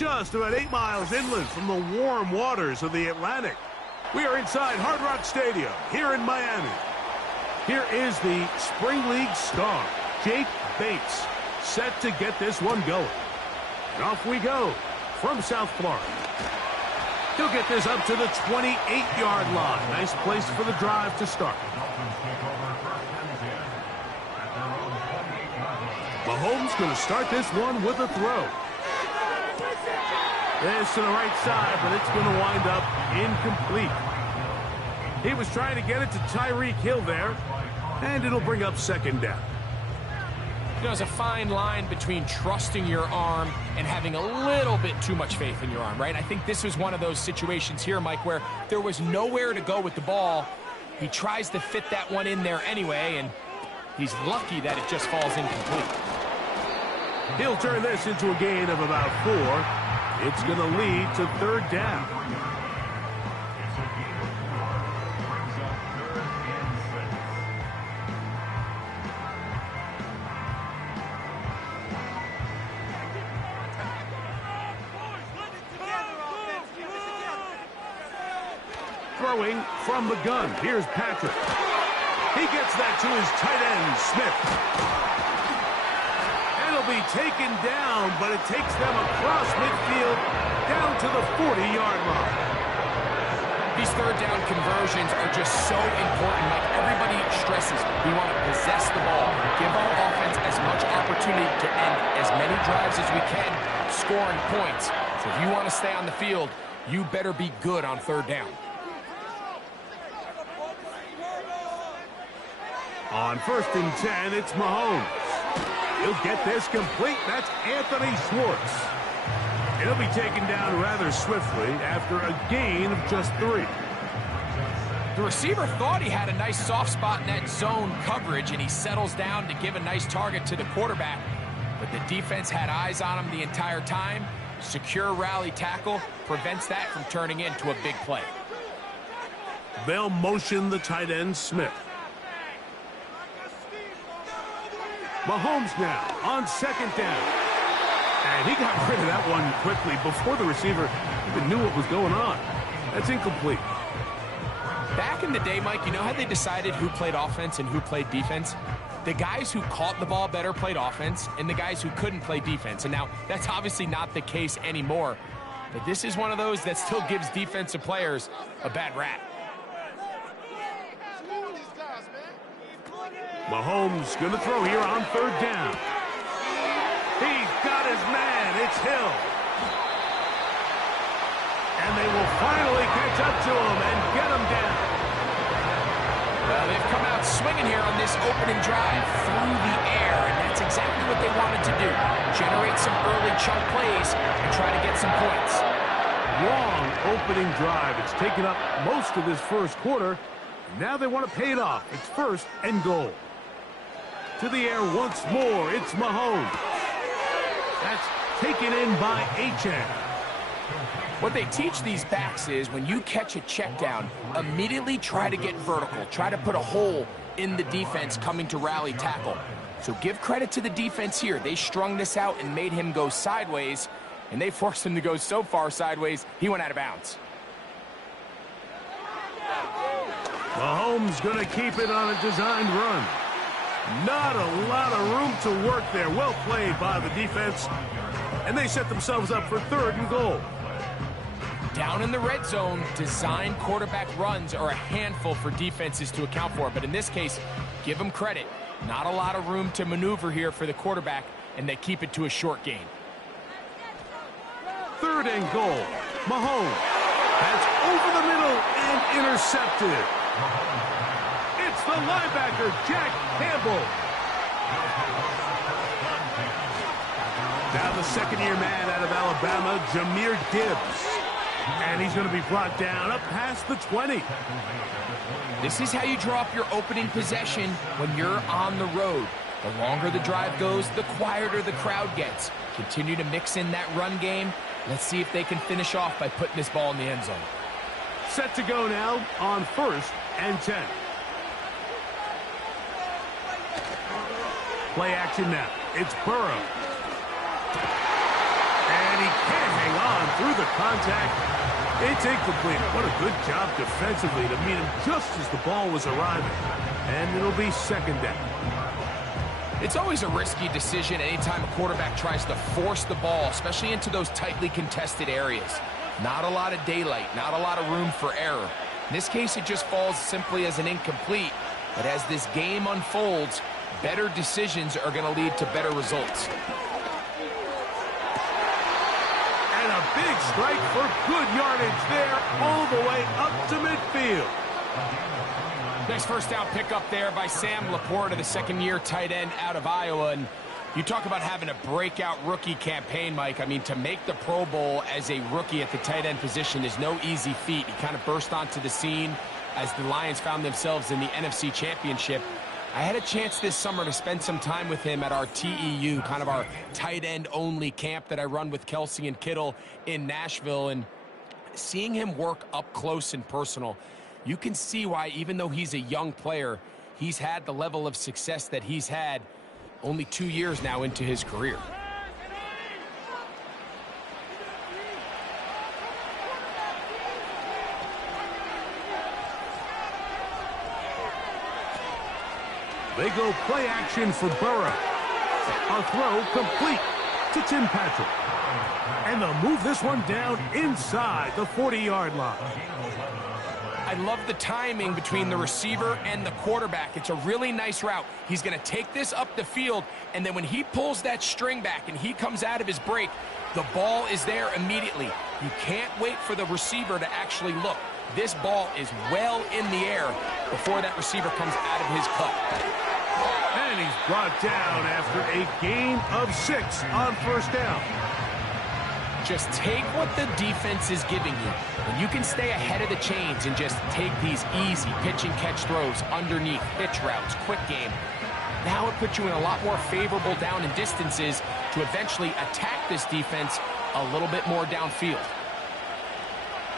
just about 8 miles inland from the warm waters of the Atlantic. We are inside Hard Rock Stadium here in Miami. Here is the Spring League star, Jake Bates, set to get this one going. And off we go from South Florida. He'll get this up to the 28-yard line. Nice place for the drive to start. Mahomes going to start this one with a throw. This to the right side, but it's going to wind up incomplete. He was trying to get it to Tyreek Hill there, and it'll bring up second down. You know, there's a fine line between trusting your arm and having a little bit too much faith in your arm, right? I think this was one of those situations here, Mike, where there was nowhere to go with the ball. He tries to fit that one in there anyway, and he's lucky that it just falls incomplete. He'll turn this into a gain of about 4. It's going to lead to third down. Throwing from the gun. Here's Patrick. He gets that to his tight end, Smith. Be taken down, but it takes them across midfield down to the 40-yard line. These third down conversions are just so important. Like everybody stresses, we want to possess the ball, give our offense as much opportunity to end as many drives as we can, scoring points. So if you want to stay on the field, you better be good on third down. On 1st and 10, it's Mahomes. He'll get this complete. That's Anthony Schwartz. He'll be taken down rather swiftly after a gain of just 3. The receiver thought he had a nice soft spot in that zone coverage, and he settles down to give a nice target to the quarterback. But the defense had eyes on him the entire time. Secure rally tackle prevents that from turning into a big play. They'll motion the tight end, Smith. Mahomes now on 2nd down. And he got rid of that one quickly before the receiver even knew what was going on. That's incomplete. Back in the day, Mike, you know how they decided who played offense and who played defense? The guys who caught the ball better played offense, and the guys who couldn't play defense. And now, that's obviously not the case anymore. But this is one of those that still gives defensive players a bad rap. Mahomes going to throw here on 3rd down. He's got his man. It's Hill. And they will finally catch up to him and get him down. Well, they've come out swinging here on this opening drive through the air, and that's exactly what they wanted to do. Generate some early chunk plays and try to get some points. Long opening drive. It's taken up most of this first quarter. Now they want to pay it off. It's 1st and goal. To the air once more, it's Mahomes. That's taken in by Achane. What they teach these backs is when you catch a check down, immediately try to get vertical. Try to put a hole in the defense coming to rally tackle. So give credit to the defense here. They strung this out and made him go sideways, and they forced him to go so far sideways, he went out of bounds. Mahomes going to keep it on a designed run. Not a lot of room to work there. Well played by the defense. And they set themselves up for 3rd and goal. Down in the red zone, design quarterback runs are a handful for defenses to account for. But in this case, give them credit. Not a lot of room to maneuver here for the quarterback, and they keep it to a short gain. 3rd and goal. Mahomes. That's over the middle and intercepted. It's the linebacker, Jack Campbell. Now the 2nd-year man out of Alabama, Jahmyr Gibbs. And he's going to be brought down up past the 20. This is how you draw up your opening possession when you're on the road. The longer the drive goes, the quieter the crowd gets. Continue to mix in that run game. Let's see if they can finish off by putting this ball in the end zone. Set to go now on 1st and 10. Play action now. It's Burrow. And he can't hang on through the contact. It's incomplete. What a good job defensively to meet him just as the ball was arriving. And it'll be second down. It's always a risky decision anytime a quarterback tries to force the ball, especially into those tightly contested areas. Not a lot of daylight, not a lot of room for error. In this case, it just falls simply as an incomplete. But as this game unfolds, better decisions are going to lead to better results. And a big strike for good yardage there, all the way up to midfield. Nice first down pickup there by Sam Laporta, the second-year tight end out of Iowa. And you talk about having a breakout rookie campaign, Mike. I mean, to make the Pro Bowl as a rookie at the tight end position is no easy feat. He kind of burst onto the scene as the Lions found themselves in the NFC Championship. I had a chance this summer to spend some time with him at our TEU, kind of our tight end only camp that I run with Kelsey and Kittle in Nashville. And seeing him work up close and personal, you can see why, even though he's a young player, he's had the level of success that he's had only 2 years now into his career. They go play action for Burrow. A throw complete to Tim Patrick. And they'll move this one down inside the 40-yard line. I love the timing between the receiver and the quarterback. It's a really nice route. He's going to take this up the field, and then when he pulls that string back and he comes out of his break, the ball is there immediately. You can't wait for the receiver to actually look. This ball is well in the air before that receiver comes out of his cut. And he's brought down after a gain of 6 on first down. Just take what the defense is giving you, and you can stay ahead of the chains and just take these easy pitch and catch throws underneath, pitch routes, quick game. Now it puts you in a lot more favorable down and distances to eventually attack this defense a little bit more downfield.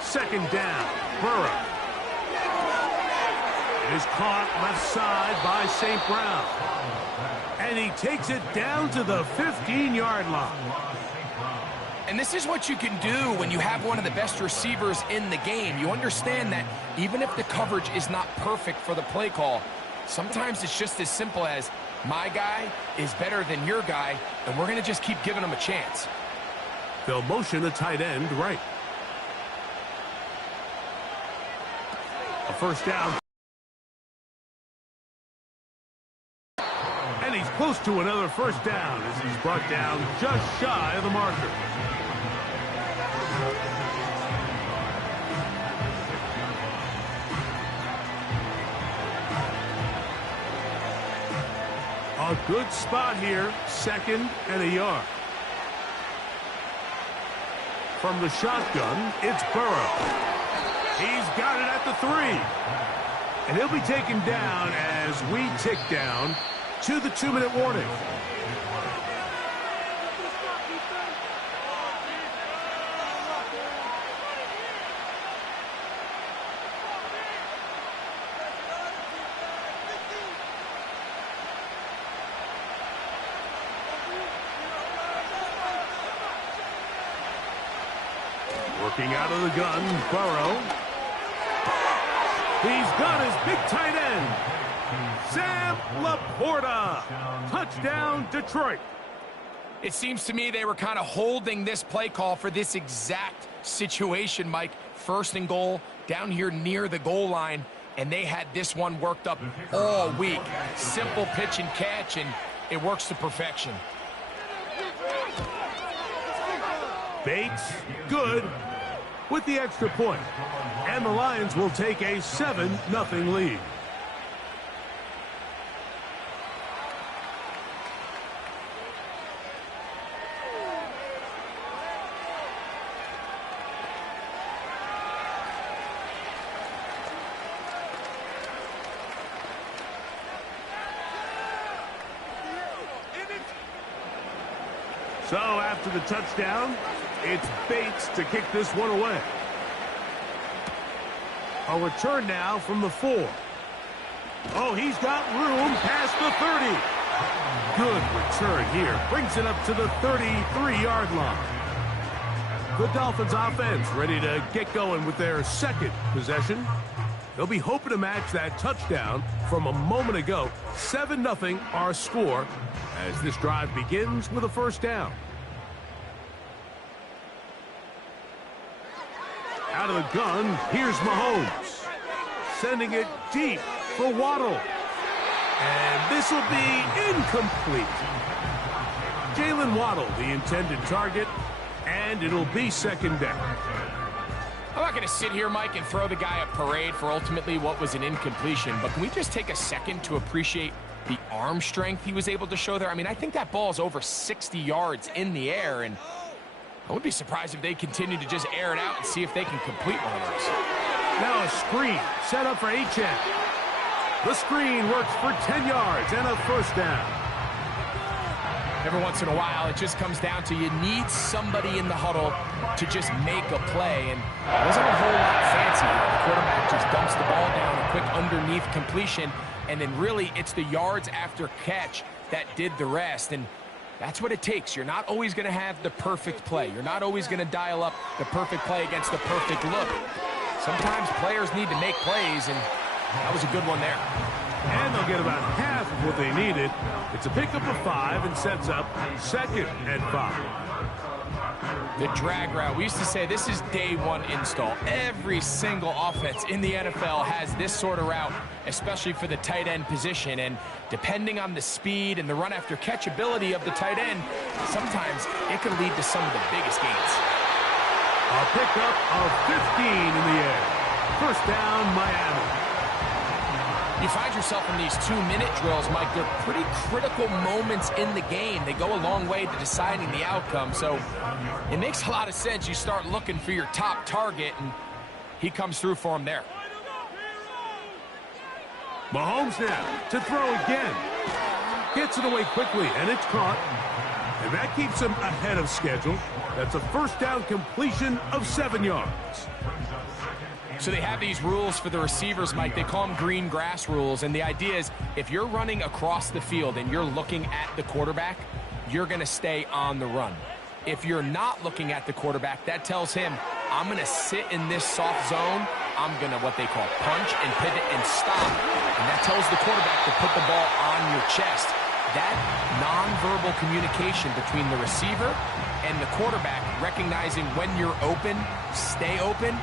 Second down, Burrow. It is caught left side by St. Brown. And he takes it down to the 15-yard line. And this is what you can do when you have one of the best receivers in the game. You understand that even if the coverage is not perfect for the play call, sometimes it's just as simple as, my guy is better than your guy, and we're going to just keep giving him a chance. They'll motion a tight end right. A first down. And he's close to another first down as he's brought down just shy of the marker. A good spot here, second and a yard. From the shotgun, it's Burrow. He's got it at the 3. And he'll be taken down as we tick down to the 2-minute warning. Working out of the gun, Burrow. He's got his big tight end, Sam Laporta. Touchdown, Detroit. It seems to me they were kind of holding this play call for this exact situation, Mike. First and goal, down here near the goal line, and they had this one worked up all week. Simple pitch and catch, and it works to perfection. Bates, good, with the extra point. And the Lions will take a 7-0 lead. So after the touchdown, it's Bates to kick this one away. A return now from the 4. Oh, he's got room past the 30. Good return here. Brings it up to the 33-yard line. The Dolphins offense ready to get going with their second possession. They'll be hoping to match that touchdown from a moment ago. 7-0 our score as this drive begins with a first down. Out of the gun, here's Mahomes. Sending it deep for Waddle. And this will be incomplete. Jalen Waddle, the intended target, and it'll be second down. I'm not going to sit here, Mike, and throw the guy a parade for ultimately what was an incompletion, but can we just take a second to appreciate the arm strength he was able to show there? I mean, I think that ball's over 60 yards in the air, and I would be surprised if they continue to just air it out and see if they can complete one of those. Now a screen set up for Achane. The screen works for 10 yards and a first down. Every once in a while, it just comes down to you need somebody in the huddle to just make a play, and it wasn't a whole lot fancy here. The quarterback just dumps the ball down, a quick underneath completion, and then really it's the yards after catch that did the rest, and that's what it takes. You're not always going to have the perfect play. You're not always going to dial up the perfect play against the perfect look. Sometimes players need to make plays, and that was a good one there. And they'll get about half of what they needed. It's a pickup of 5 and sets up second and 5. The drag route. We used to say this is day one install. Every single offense in the NFL has this sort of route, especially for the tight end position. And depending on the speed and the run after catch ability of the tight end, sometimes it can lead to some of the biggest gains. A pickup of 15 in the air. First down, Miami. You find yourself in these 2-minute drills, Mike. They're pretty critical moments in the game. They go a long way to deciding the outcome. So it makes a lot of sense. You start looking for your top target, and he comes through for him there. Mahomes now to throw again. Gets it away quickly, and it's caught. And that keeps him ahead of schedule. That's a first down completion of 7 yards. So they have these rules for the receivers, Mike. They call them green grass rules. And the idea is if you're running across the field and you're looking at the quarterback, you're going to stay on the run. If you're not looking at the quarterback, that tells him, I'm going to sit in this soft zone. I'm going to what they call punch and pivot and stop. And that tells the quarterback to put the ball on your chest. That nonverbal communication between the receiver and the quarterback, recognizing when you're open, stay open,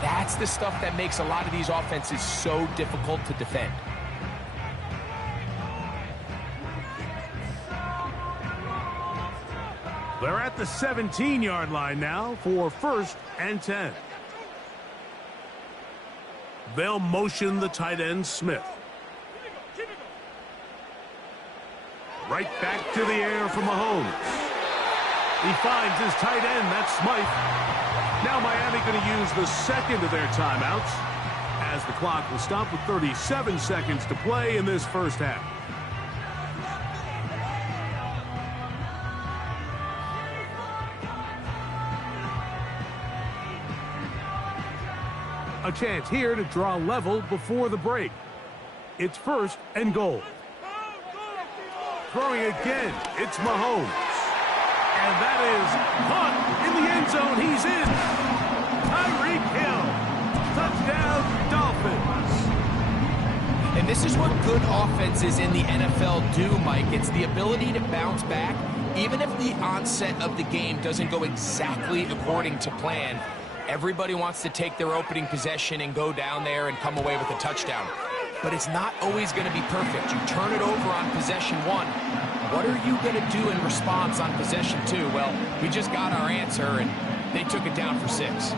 that's the stuff that makes a lot of these offenses so difficult to defend. They're at the 17-yard line now for first and 10. They'll motion the tight end, Smith. Right back to the air for Mahomes. He finds his tight end, that's Smythe. Now Miami going to use the second of their timeouts as the clock will stop with 37 seconds to play in this first half. A chance here to draw level before the break. It's first and goal. Throwing again, it's Mahomes. And that is caught in the end zone. He's in. Tyreek Hill. Touchdown, Dolphins. And this is what good offenses in the NFL do, Mike. It's the ability to bounce back, even if the onset of the game doesn't go exactly according to plan. Everybody wants to take their opening possession and go down there and come away with a touchdown. But it's not always going to be perfect. You turn it over on possession 1. What are you going to do in response on possession 2? Well, we just got our answer, and they took it down for 6.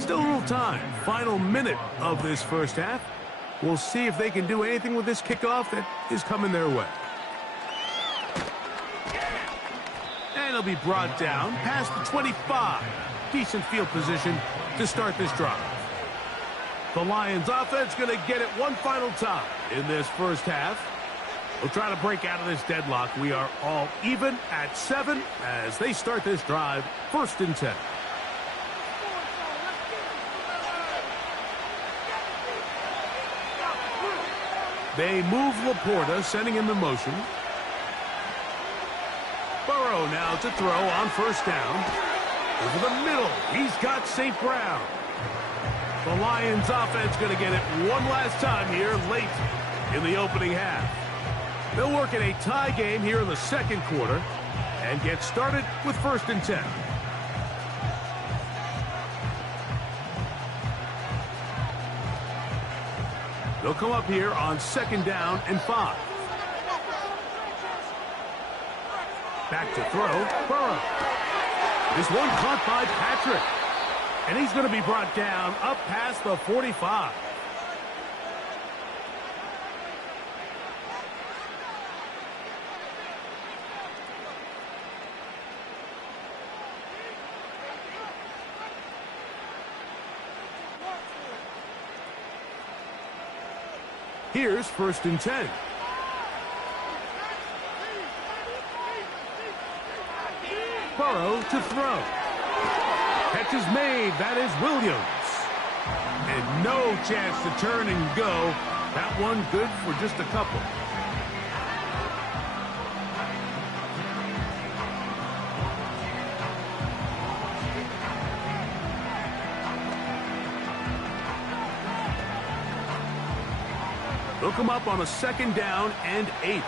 Still a little time. Final minute of this first half. We'll see if they can do anything with this kickoff that is coming their way. And it'll be brought down past the 25. Decent field position to start this drive. The Lions offense going to get it one final time in this first half. We'll try to break out of this deadlock. We are all even at 7 as they start this drive, 1st and 10. They move Laporta, sending him in motion. Burrow now to throw on 1st down. Over the middle, he's got St. Brown. The Lions offense going to get it one last time here late in the opening half. They'll work in a tie game here in the 2nd quarter and get started with 1st and 10. They'll come up here on 2nd down and 5. Back to throw, Burrow. This one caught by Patrick. And he's going to be brought down up past the 45. Here's 1st and 10. Burrow to throw. Catch is made. That is Williams. And no chance to turn and go. That one good for just a couple. They'll come up on a 2nd down and 8.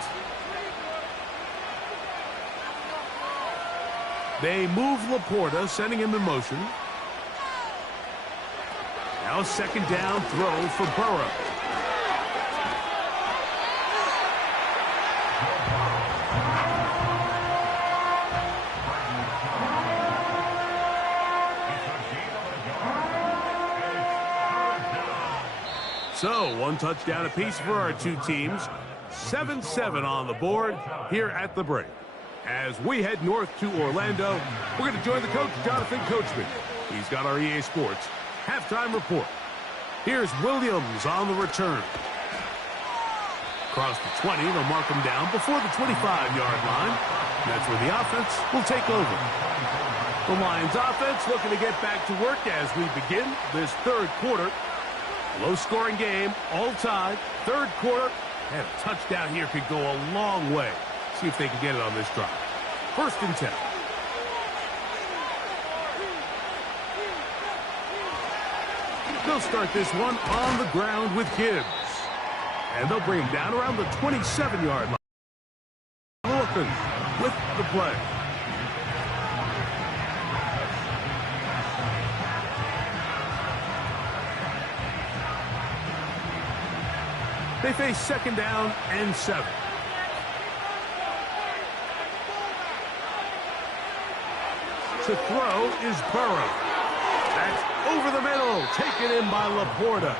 They move Laporta, sending him in motion. Now 2nd down throw for Burrow. So, one touchdown apiece for our two teams. 7-7 on the board here at the break. As we head north to Orlando, we're going to join the coach, Jonathan Coachman. He's got our EA Sports halftime report. Here's Williams on the return. Across the 20, they'll mark him down before the 25-yard line. That's where the offense will take over. The Lions offense looking to get back to work as we begin this 3rd quarter. Low-scoring game, all tied, 3rd quarter, and a touchdown here could go a long way. See if they can get it on this drive. 1st and 10. They'll start this one on the ground with Gibbs. And they'll bring him down around the 27-yard line. Norton with the play. They face 2nd down and 7. To throw is Burrow. That's over the middle, taken in by Laporta.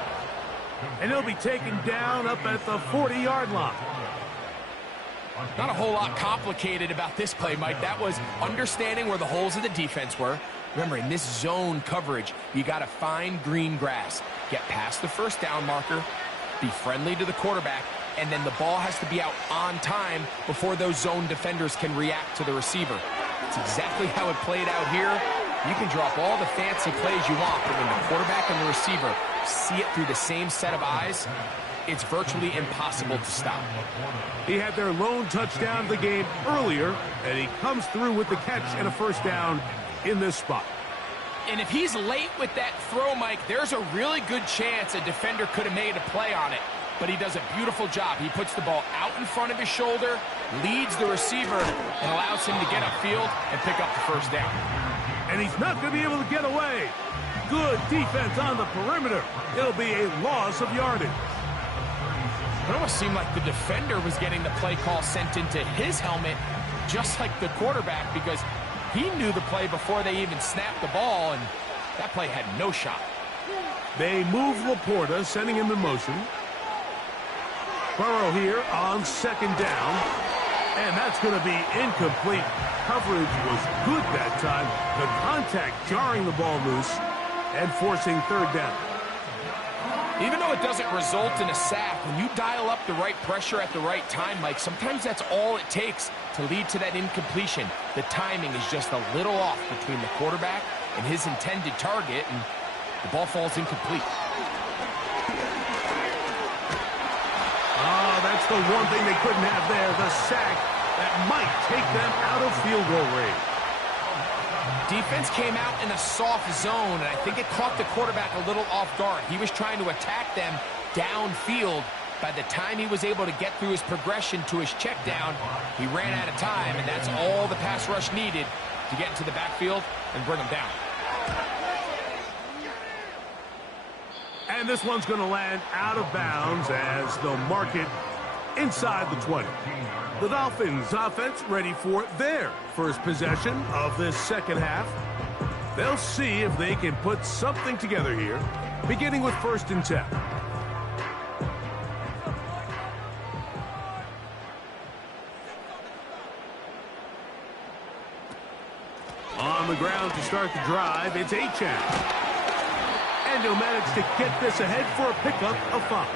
And he'll be taken down up at the 40-yard line. Not a whole lot complicated about this play, Mike. That was understanding where the holes of the defense were. Remember, in this zone coverage, you got to find green grass. Get past the 1st down marker, be friendly to the quarterback, and then the ball has to be out on time before those zone defenders can react to the receiver. It's exactly how it played out here. You can drop all the fancy plays you want, but when the quarterback and the receiver see it through the same set of eyes, it's virtually impossible to stop. He had their lone touchdown of the game earlier, and he comes through with the catch and a 1st down in this spot. And if he's late with that throw, Mike, there's a really good chance a defender could have made a play on it. But he does a beautiful job. He puts the ball out in front of his shoulder, leads the receiver, and allows him to get upfield and pick up the 1st down. And he's not going to be able to get away. Good defense on the perimeter. It'll be a loss of yardage. It almost seemed like the defender was getting the play call sent into his helmet, just like the quarterback, because he knew the play before they even snapped the ball, and that play had no shot. They move Laporta, sending him in motion. Burrow here on 2nd down, and that's going to be incomplete. Coverage was good that time. The contact jarring the ball loose and forcing 3rd down. Even though it doesn't result in a sack, when you dial up the right pressure at the right time, Mike, sometimes that's all it takes to lead to that incompletion. The timing is just a little off between the quarterback and his intended target, and the ball falls incomplete. Oh, that's the one thing they couldn't have there, the sack that might take them out of field goal range. Defense came out in a soft zone, and I think it caught the quarterback a little off guard. He was trying to attack them downfield. By the time he was able to get through his progression to his check down, he ran out of time, and that's all the pass rush needed to get into the backfield and bring him down. And this one's going to land out of bounds as they'll mark it inside the 20. The Dolphins offense ready for their first possession of this second half. They'll see if they can put something together here, beginning with 1st and 10. On the ground to start the drive, it's Achane. And he'll manage to get this ahead for a pickup of 5.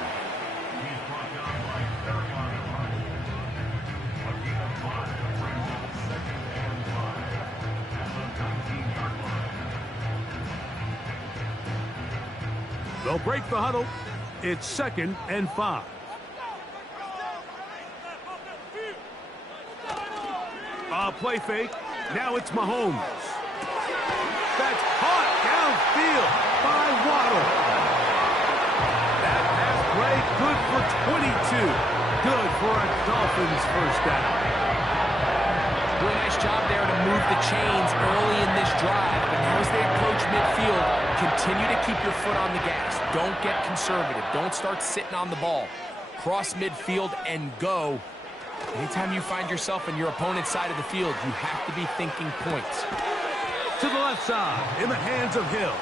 They'll break the huddle. It's 2nd and 5. A play fake. Now it's Mahomes. That's caught downfield by Waddle. That pass play good for 22. Good for a Dolphins first down. Really nice job there to move the chains early in this drive. But now as they approach midfield, continue to keep your foot on the gas. Don't get conservative. Don't start sitting on the ball. Cross midfield and go. Anytime you find yourself in your opponent's side of the field, you have to be thinking points. To the left side, in the hands of Hill.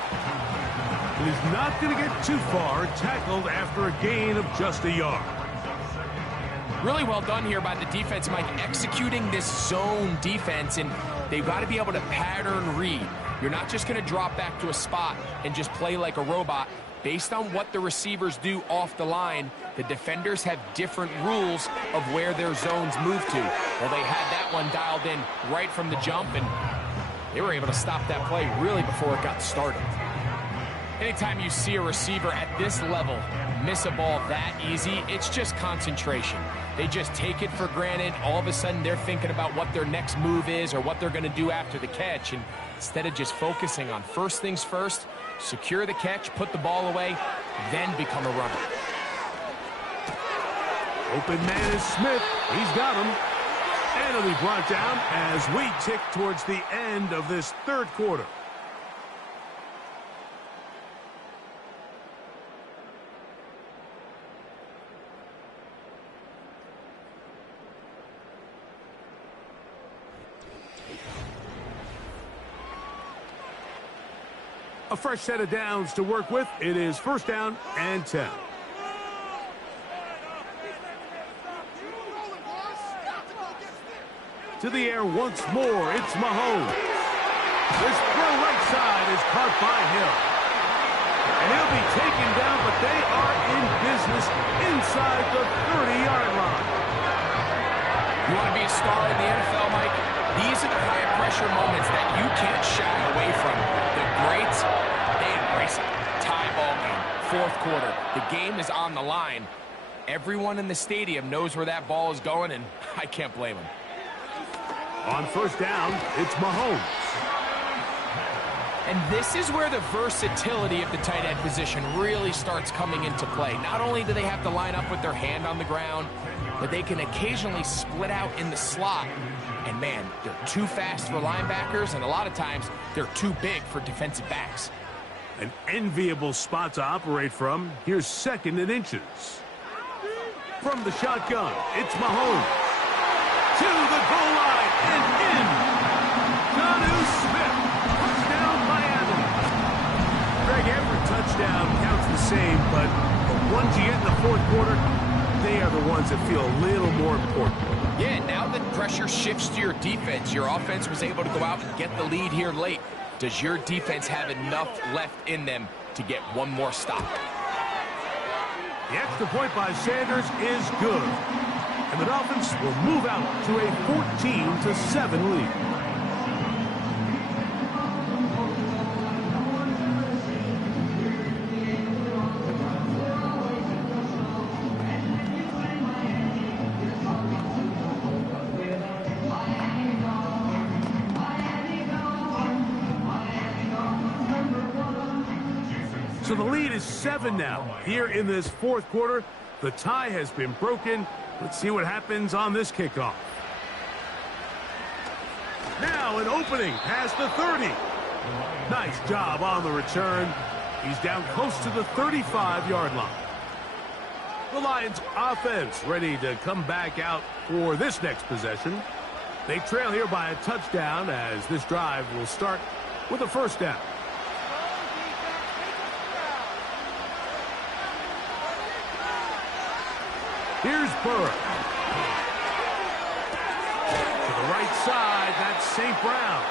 He's not going to get too far, tackled after a gain of just a yard. Really well done here by the defense, Mike, executing this zone defense, and they've got to be able to pattern read. You're not just going to drop back to a spot and just play like a robot. Based on what the receivers do off the line, the defenders have different rules of where their zones move to. Well, they had that one dialed in right from the jump, and they were able to stop that play really before it got started. Anytime you see a receiver at this level miss a ball that easy, it's just concentration. They just take it for granted. All of a sudden, they're thinking about what their next move is or what they're going to do after the catch. And instead of just focusing on first things first, secure the catch, put the ball away, then become a runner. Open man is Smith. He's got him. And he'll be brought down as we tick towards the end of this 3rd quarter. A fresh set of downs to work with. It is 1st down and 10. To the air once more. It's Mahomes. This throw right side is caught by Hill. And he'll be taken down, but they are in business inside the 30-yard line. You want to be a star in the NFL, Mike? These are the high-pressure moments that you can't shy away from. The greats, they embrace it. Tie ball game, 4th quarter. The game is on the line. Everyone in the stadium knows where that ball is going, and I can't blame them. On 1st down, it's Mahomes. And this is where the versatility of the tight end position really starts coming into play. Not only do they have to line up with their hand on the ground, but they can occasionally split out in the slot. And man, they're too fast for linebackers, and a lot of times they're too big for defensive backs. An enviable spot to operate from. Here's 2nd and inches. From the shotgun, it's Mahomes. To the goal line and in. Jonnu Smith. Touchdown, Miami. Greg, every touchdown counts the same, but the ones you get in the 4th quarter, they are the ones that feel a little more important. Yeah, now that pressure shifts to your defense, your offense was able to go out and get the lead here late. Does your defense have enough left in them to get one more stop? The extra point by Sanders is good. And the Dolphins will move out to a 14-7 lead. So the lead is 7 now. Here in this fourth quarter, the tie has been broken. Let's see what happens on this kickoff. Now an opening past the 30. Nice job on the return. He's down close to the 35-yard line. The Lions offense ready to come back out for this next possession. They trail here by a touchdown as this drive will start with a first down. Here's Burrow. To the right side, that's St. Brown.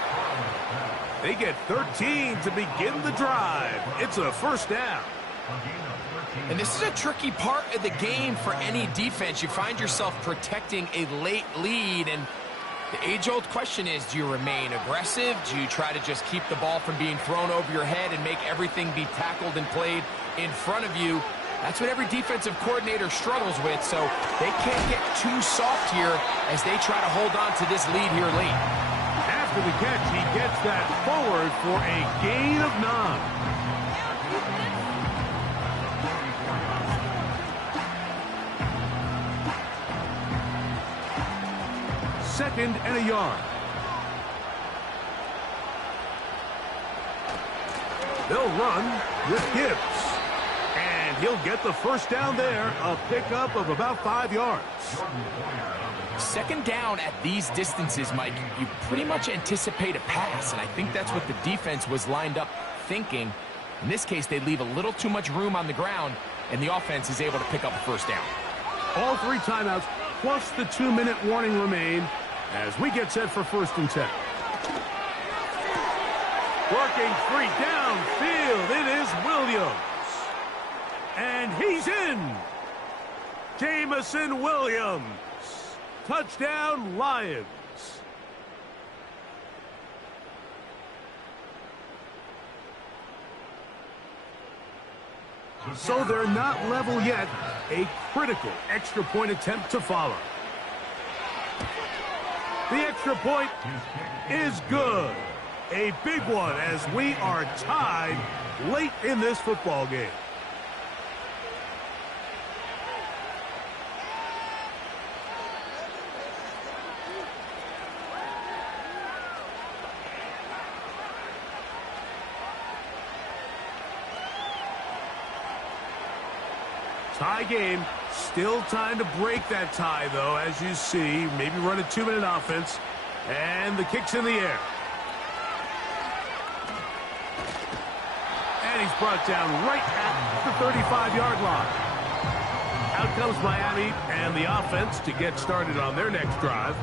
They get 13 to begin the drive. It's a first down. And this is a tricky part of the game for any defense. You find yourself protecting a late lead, and the age-old question is, do you remain aggressive? Do you try to just keep the ball from being thrown over your head and make everything be tackled and played in front of you? That's what every defensive coordinator struggles with, so they can't get too soft here as they try to hold on to this lead here late. After the catch, he gets that forward for a gain of 9. Second and a yard. They'll run with Gibbs. And he'll get the first down there, a pickup of about 5 yards. Second down at these distances, Mike, you pretty much anticipate a pass, and I think that's what the defense was lined up thinking. In this case, they leave a little too much room on the ground, and the offense is able to pick up a first down. All 3 timeouts plus the 2-minute warning remain as we get set for 1st and 10. Working free downfield, it is Williams. And he's in. Jamison Williams. Touchdown, Lions. So they're not level yet. A critical extra point attempt to follow. The extra point is good. A big one as we are tied late in this football game. Tie game. Still time to break that tie, though, as you see. Maybe run a 2-minute offense. And the kick's in the air. And he's brought down right at the 35-yard line. Out comes Miami and the offense to get started on their next drive.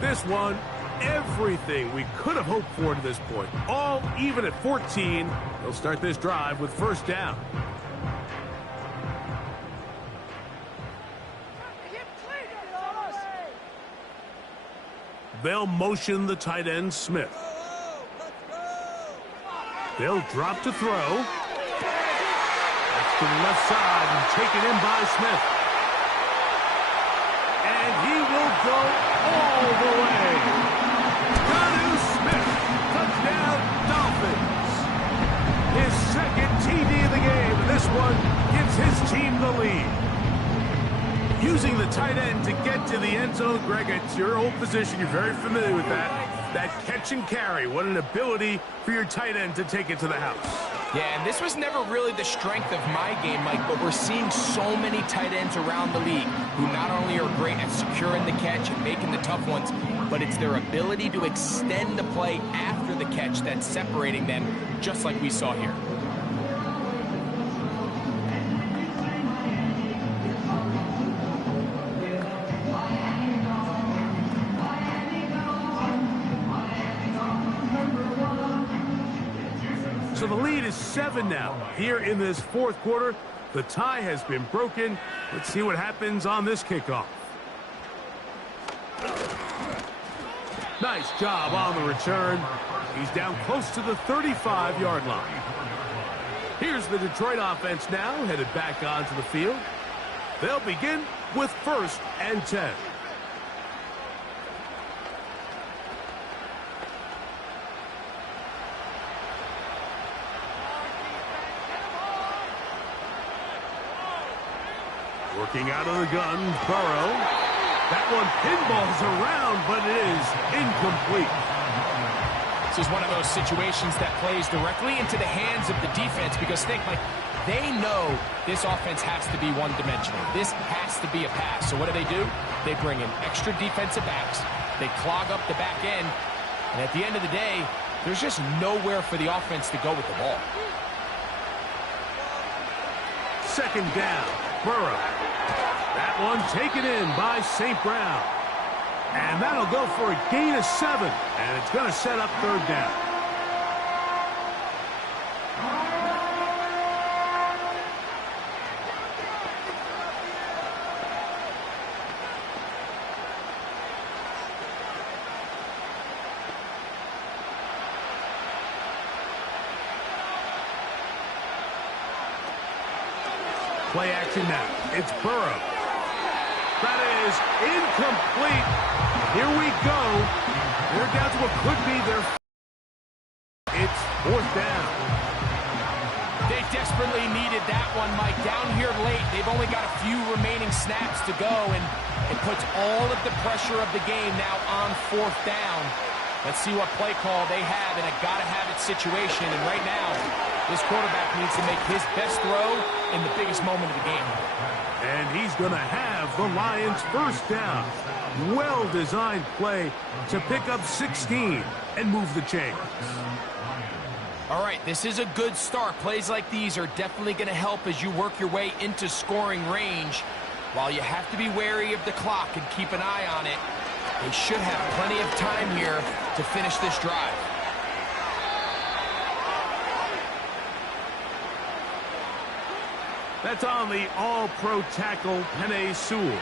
This one, everything we could have hoped for to this point. All even at 14. They'll start this drive with first down. They'll motion the tight end, Smith. They'll drop to throw. That's to the left side and taken in by Smith. And he will go all the way. Jonnu Smith, touchdown Dolphins. His second TD of the game, and this one gives his team the lead. Using the tight end to get to the end zone, Greg, it's your old position. You're very familiar with that. That catch and carry. What an ability for your tight end to take it to the house. Yeah, and this was never really the strength of my game, Mike, but we're seeing so many tight ends around the league who not only are great at securing the catch and making the tough ones, but it's their ability to extend the play after the catch that's separating them, just like we saw here. So the lead is 7 now. Here in this fourth quarter, The tie has been broken. Let's see what happens on this kickoff. Nice job on the return. He's down close to the 35-yard line. Here's the Detroit offense now, headed back onto the field. They'll begin with 1st and 10. Working out of the gun, Burrow. That one pinballs around, but it is incomplete. This is one of those situations that plays directly into the hands of the defense because they know this offense has to be one-dimensional. This has to be a pass. So what do? They bring in extra defensive backs. They clog up the back end. And at the end of the day, there's just nowhere for the offense to go with the ball. 2nd down, Burrow. That one taken in by St. Brown. And that'll go for a gain of 7. And it's going to set up 3rd down. Play action now. It's Burrow. That is incomplete. Here we go. They're down to what could be their... It's 4th down. They desperately needed that one, Mike. Down here late, they've only got a few remaining snaps to go, and it puts all of the pressure of the game now on 4th down. Let's see what play call they have in a gotta-have-it situation, and right now, this quarterback needs to make his best throw in the biggest moment of the game. And he's going to have the Lions 1st down. Well-designed play to pick up 16 and move the chains. All right, this is a good start. Plays like these are definitely going to help as you work your way into scoring range. While you have to be wary of the clock and keep an eye on it, they should have plenty of time here to finish this drive. That's on the all-pro tackle, Penei Sewell.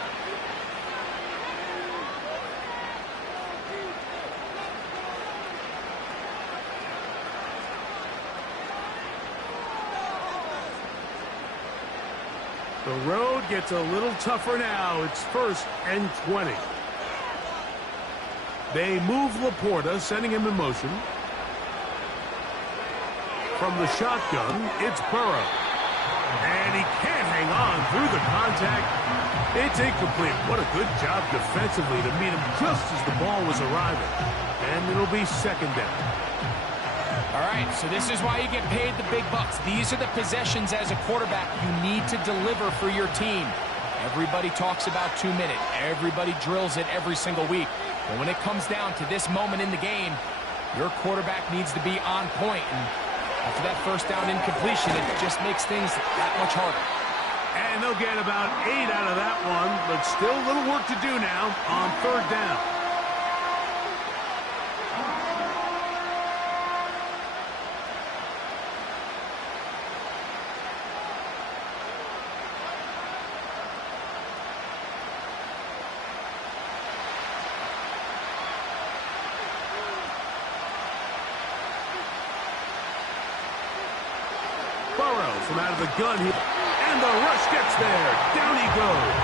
The road gets a little tougher now. It's 1st and 20. They move Laporta, sending him in motion. From the shotgun, it's Burrow. And he can't hang on through the contact. It's incomplete. What a good job defensively to meet him just as the ball was arriving. And it'll be 2nd down. All right, so this is why you get paid the big bucks. These are the possessions as a quarterback you need to deliver for your team. Everybody talks about 2-minute. Everybody drills it every single week. But when it comes down to this moment in the game, your quarterback needs to be on point. And after that 1st down incompletion, it just makes things that much harder. And they'll get about 8 out of that one, but still a little work to do now on 3rd down. Burrow from out of the gun here. And the rush gets there. Down he goes.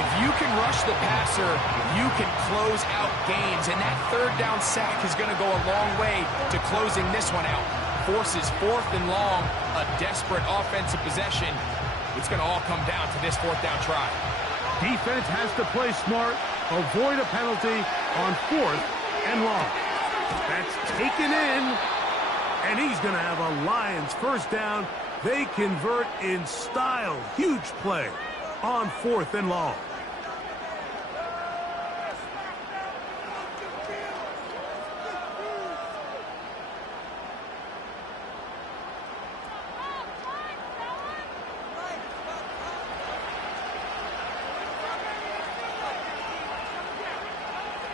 If you can rush the passer, you can close out games. And that 3rd down sack is going to go a long way to closing this one out. Forces 4th and long, a desperate offensive possession. It's going to all come down to this 4th down try. Defense has to play smart, avoid a penalty on 4th and long. That's taken in. And he's going to have a Lions 1st down. They convert in style. Huge play on 4th and long.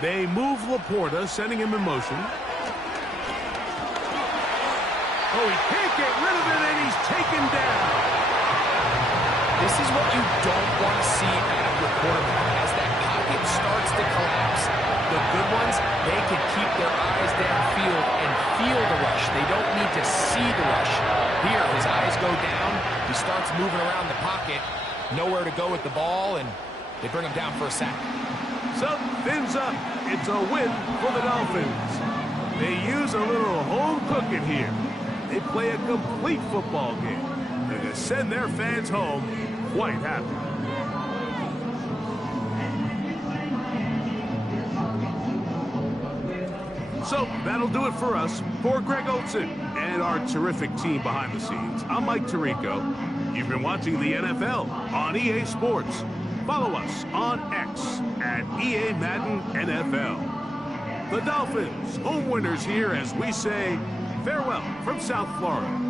They move Laporta, sending him in motion. Oh, he can't get rid of it, and he's taken down. This is what you don't want to see out of your quarterback. As that pocket starts to collapse, the good ones, they can keep their eyes downfield and feel the rush. They don't need to see the rush. Here, his eyes go down. He starts moving around the pocket. Nowhere to go with the ball, and they bring him down for a sack. So, fins up. It's a win for the Dolphins. They use a little home cooking here. They play a complete football game. They're going to send their fans home quite happy. So, that'll do it for us. For Greg Olson and our terrific team behind the scenes, I'm Mike Tirico. You've been watching the NFL on EA Sports. Follow us on X at EA Madden NFL. The Dolphins, home winners here as we say farewell from South Florida.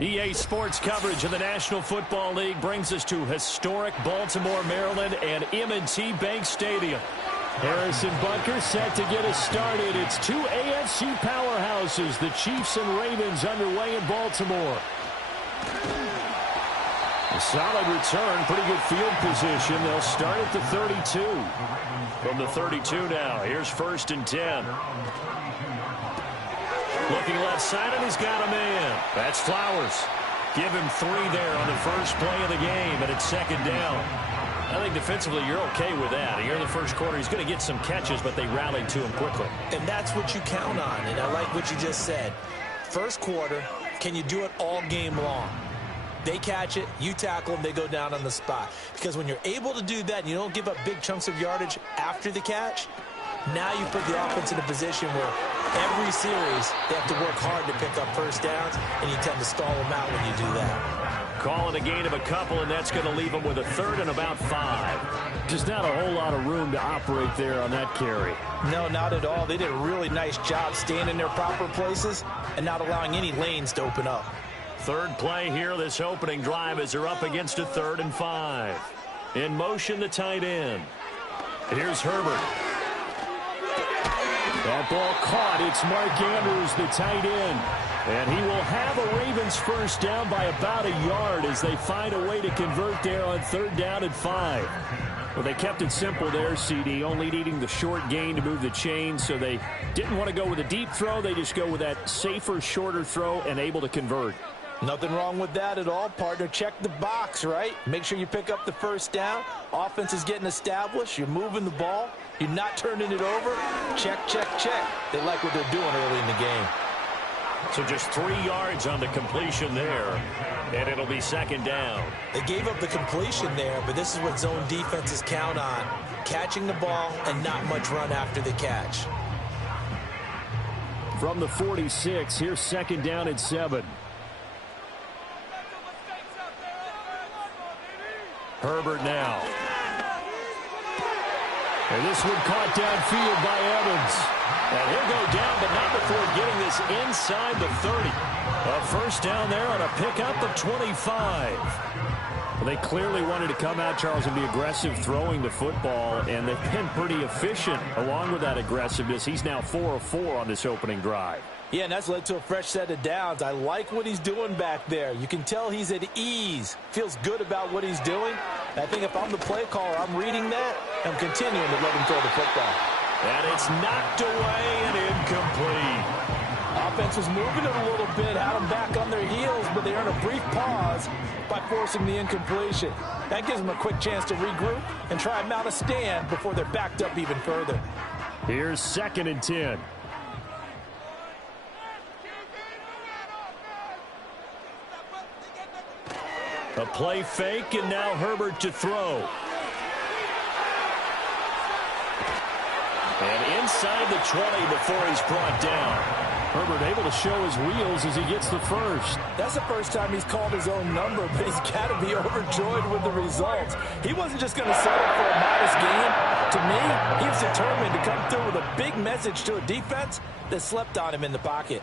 EA Sports coverage of the National Football League brings us to historic Baltimore, Maryland, and M&T Bank Stadium. Harrison Butker set to get us started. It's two AFC powerhouses, the Chiefs and Ravens, underway in Baltimore. A solid return, pretty good field position. They'll start at the 32. From the 32 now, here's 1st and 10. Looking left side, and he's got a man. That's Flowers. Give him 3 there on the first play of the game, and it's 2nd down. I think defensively you're okay with that. Here in the first quarter, he's going to get some catches, but they rallied to him quickly. And that's what you count on, and I like what you just said. First quarter, can you do it all game long? They catch it, you tackle them, they go down on the spot. Because when you're able to do that and you don't give up big chunks of yardage after the catch, now you put the offense in a position where every series they have to work hard to pick up first downs, and you tend to stall them out when you do that. Calling a gain of a couple, and that's going to leave them with a third and about 5. Just not a whole lot of room to operate there on that carry. No, not at all. They did a really nice job staying in their proper places and not allowing any lanes to open up. Third play here, this opening drive, as they're up against a 3rd and 5. In motion, the tight end. Here's Herbert. That ball caught. It's Mark Andrews, the tight end. And he will have a Ravens first down by about a yard as they find a way to convert there on 3rd down and 5. Well, they kept it simple there, CD, only needing the short gain to move the chains, so they didn't want to go with a deep throw. They just go with that safer, shorter throw and able to convert. Nothing wrong with that at all, partner. Check the box, right? Make sure you pick up the first down. Offense is getting established. You're moving the ball. You're not turning it over. Check, check, check. They like what they're doing early in the game. So just 3 yards on the completion there, and it'll be 2nd down. They gave up the completion there, but this is what zone defenses count on. Catching the ball and not much run after the catch. From the 46, here's 2nd down and 7. Herbert now. And this one caught downfield by Evans. And he'll go down, but not before getting this inside the 30. A first down there on a pickup of 25. Well, they clearly wanted to come out, Charles, and be aggressive throwing the football, and they've been pretty efficient along with that aggressiveness. He's now 4 of 4 on this opening drive. Yeah, and that's led to a fresh set of downs. I like what he's doing back there. You can tell he's at ease. Feels good about what he's doing. I think if I'm the play caller, I'm reading that. I'm continuing to let him throw the football. And it's knocked away and incomplete. Offense was moving it a little bit, had them back on their heels, but they earned a brief pause by forcing the incompletion. That gives them a quick chance to regroup and try and mount a stand before they're backed up even further. Here's 2nd and 10. A play fake, and now Herbert to throw. And inside the 20 before he's brought down. Herbert able to show his wheels as he gets the first. That's the first time he's called his own number, but he's got to be overjoyed with the results. He wasn't just going to settle for a modest gain. To me, he was determined to come through with a big message to a defense that slept on him in the pocket.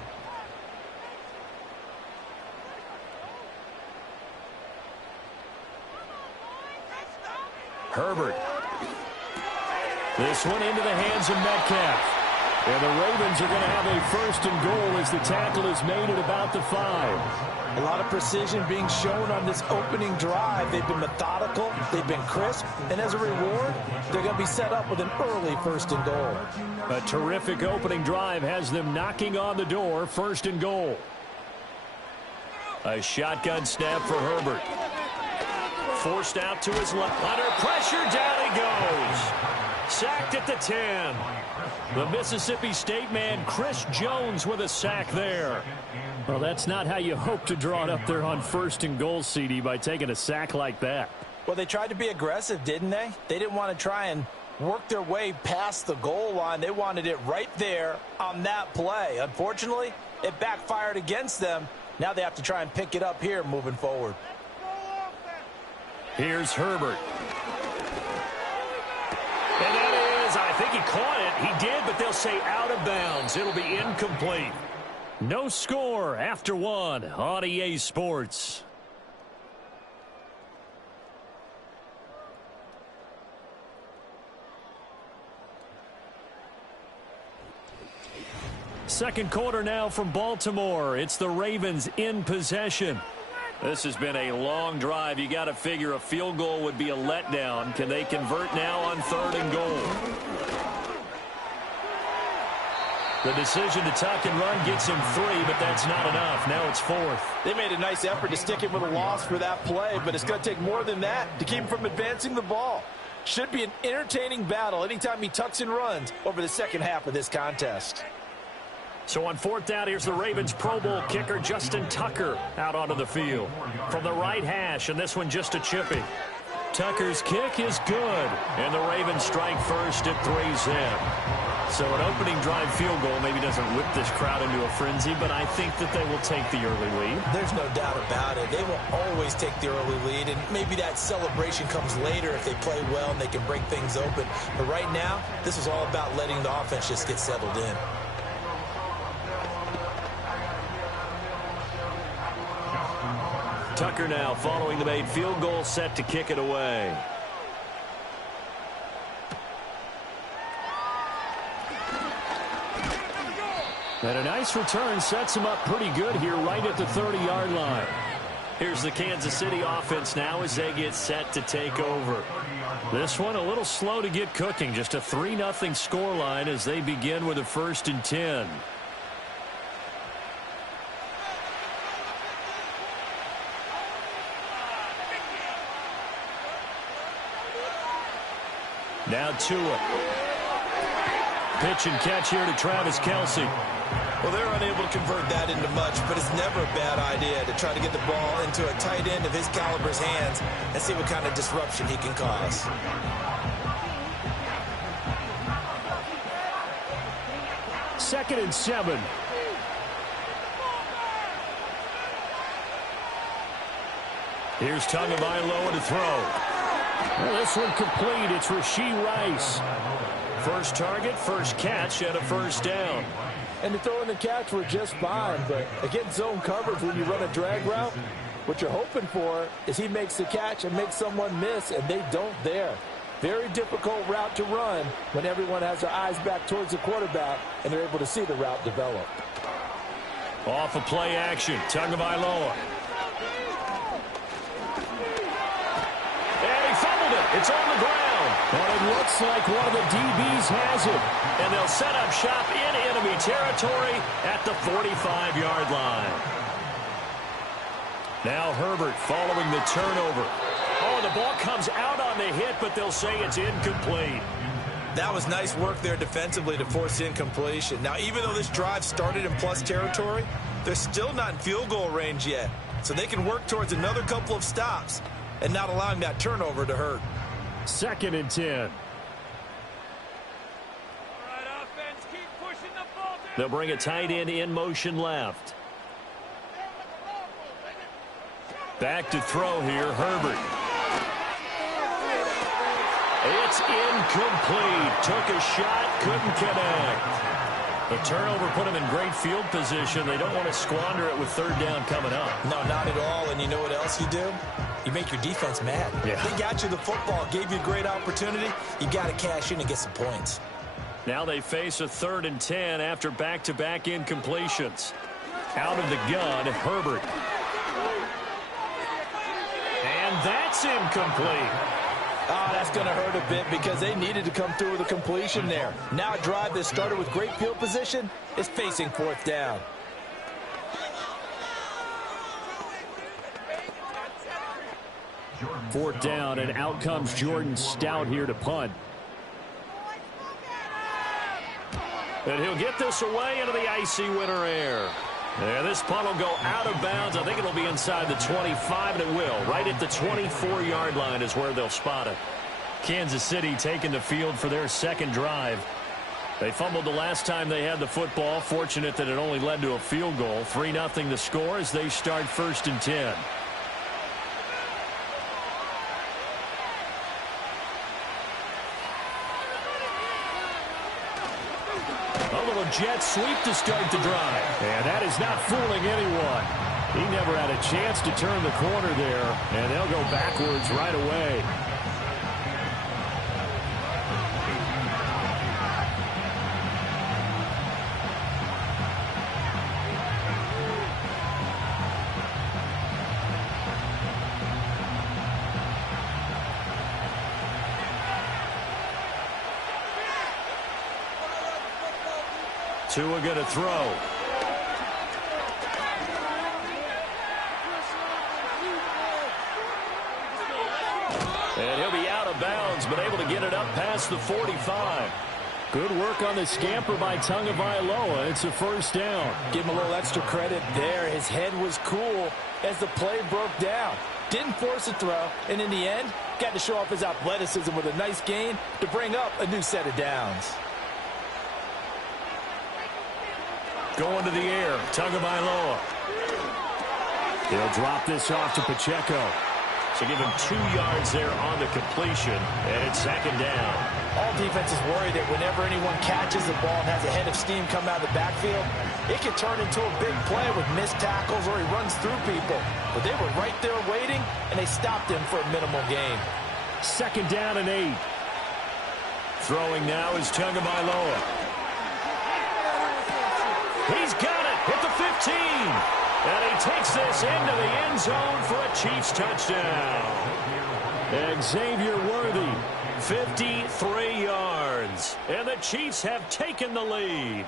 Herbert. This one into the hands of Metcalf. And the Ravens are going to have a 1st and goal as the tackle is made at about the 5. A lot of precision being shown on this opening drive. They've been methodical, they've been crisp, and as a reward, they're going to be set up with an early 1st and goal. A terrific opening drive has them knocking on the door, 1st and goal. A shotgun snap for Herbert. Forced out to his left. Under pressure, down he goes. Sacked at the 10. The Mississippi State man, Chris Jones, with a sack there. Well, that's not how you hope to draw it up there on 1st and goal, CD, by taking a sack like that. Well, they tried to be aggressive, didn't they? They didn't want to try and work their way past the goal line. They wanted it right there on that play. Unfortunately, it backfired against them. Now they have to try and pick it up here moving forward. Here's Herbert. And that is, I think he caught it. He did, but they'll say out of bounds. It'll be incomplete. No score after 1 on EA Sports. Second quarter now from Baltimore. It's the Ravens in possession. This has been a long drive. You got to figure a field goal would be a letdown. Can they convert now on 3rd and goal? The decision to tuck and run gets him 3, but that's not enough. Now it's 4th. They made a nice effort to stick him with a loss for that play, but it's going to take more than that to keep him from advancing the ball. Should be an entertaining battle anytime he tucks and runs over the second half of this contest. So on 4th down, here's the Ravens Pro Bowl kicker Justin Tucker out onto the field. From the right hash, and this one just a chippy. Tucker's kick is good, and the Ravens strike first at 3's in. So an opening drive field goal maybe doesn't whip this crowd into a frenzy, but I think that they will take the early lead. There's no doubt about it. They will always take the early lead, and maybe that celebration comes later if they play well and they can break things open. But right now, this is all about letting the offense just get settled in. Tucker now following the made field goal, set to kick it away. And a nice return sets him up pretty good here right at the 30-yard line. Here's the Kansas City offense now as they get set to take over. This one a little slow to get cooking. Just a 3-0 scoreline as they begin with a 1st and 10. Now Tua. Pitch and catch here to Travis Kelce. Well, they're unable to convert that into much, but it's never a bad idea to try to get the ball into a tight end of his caliber's hands and see what kind of disruption he can cause. Second and 7. Here's Tagovailoa to throw. Well, this one complete. It's Rashee Rice. First target, first catch, and a 1st down. And the throw and the catch were just fine, but against zone coverage when you run a drag route, what you're hoping for is he makes the catch and makes someone miss, and they don't there. Very difficult route to run when everyone has their eyes back towards the quarterback and they're able to see the route develop. Off of play action, Tagovailoa. And he fumbled it. It's on the ground. And it looks like one of the DBs has it. And they'll set up shop in enemy territory at the 45-yard line. Now Herbert following the turnover. Oh, the ball comes out on the hit, but they'll say it's incomplete. That was nice work there defensively to force incompletion. Now, even though this drive started in plus territory, they're still not in field goal range yet. So they can work towards another couple of stops and not allowing that turnover to hurt. 2nd and 10. They'll bring a tight end in motion left. Back to throw here, Herbert. It's incomplete. Took a shot, couldn't connect. The turnover put him in great field position. They don't want to squander it with 3rd down coming up. No, not at all. And you know what else you do? You make your defense mad. Yeah. They got you the football, gave you a great opportunity. You got to cash in and get some points. Now they face a 3rd and 10 after back-to-back incompletions. Out of the gun, Herbert. And that's incomplete. Oh, that's going to hurt a bit because they needed to come through with a completion there. Now a drive that started with great field position is facing 4th down. Fourth down, and out comes Jordan Stout here to punt. And he'll get this away into the icy winter air. Yeah, this punt will go out of bounds. I think it'll be inside the 25, and it will. Right at the 24-yard line is where they'll spot it. Kansas City taking the field for their 2nd drive. They fumbled the last time they had the football. Fortunate that it only led to a field goal. 3-0 the score as they start 1st and 10. Jet sweep to start the drive. And that is not fooling anyone. He never had a chance to turn the corner there, and they'll go backwards right away. Tua going to throw. And he'll be out of bounds, but able to get it up past the 45. Good work on the scamper by Tagovailoa. It's a first down. Give him a little extra credit there. His head was cool as the play broke down. Didn't force a throw, and in the end, got to show off his athleticism with a nice gain to bring up a new set of downs. Going to the air, Tagovailoa. He'll drop this off to Pacheco. So give him 2 yards there on the completion, and it's second down. All defenses worry that whenever anyone catches the ball and has a head of steam come out of the backfield, it can turn into a big play with missed tackles or he runs through people. But they were right there waiting, and they stopped him for a minimal gain. Second down and 8. Throwing now is Tagovailoa. He's got it at the 15. And he takes this into the end zone for a Chiefs touchdown. Xavier Worthy, 53 yards. And the Chiefs have taken the lead.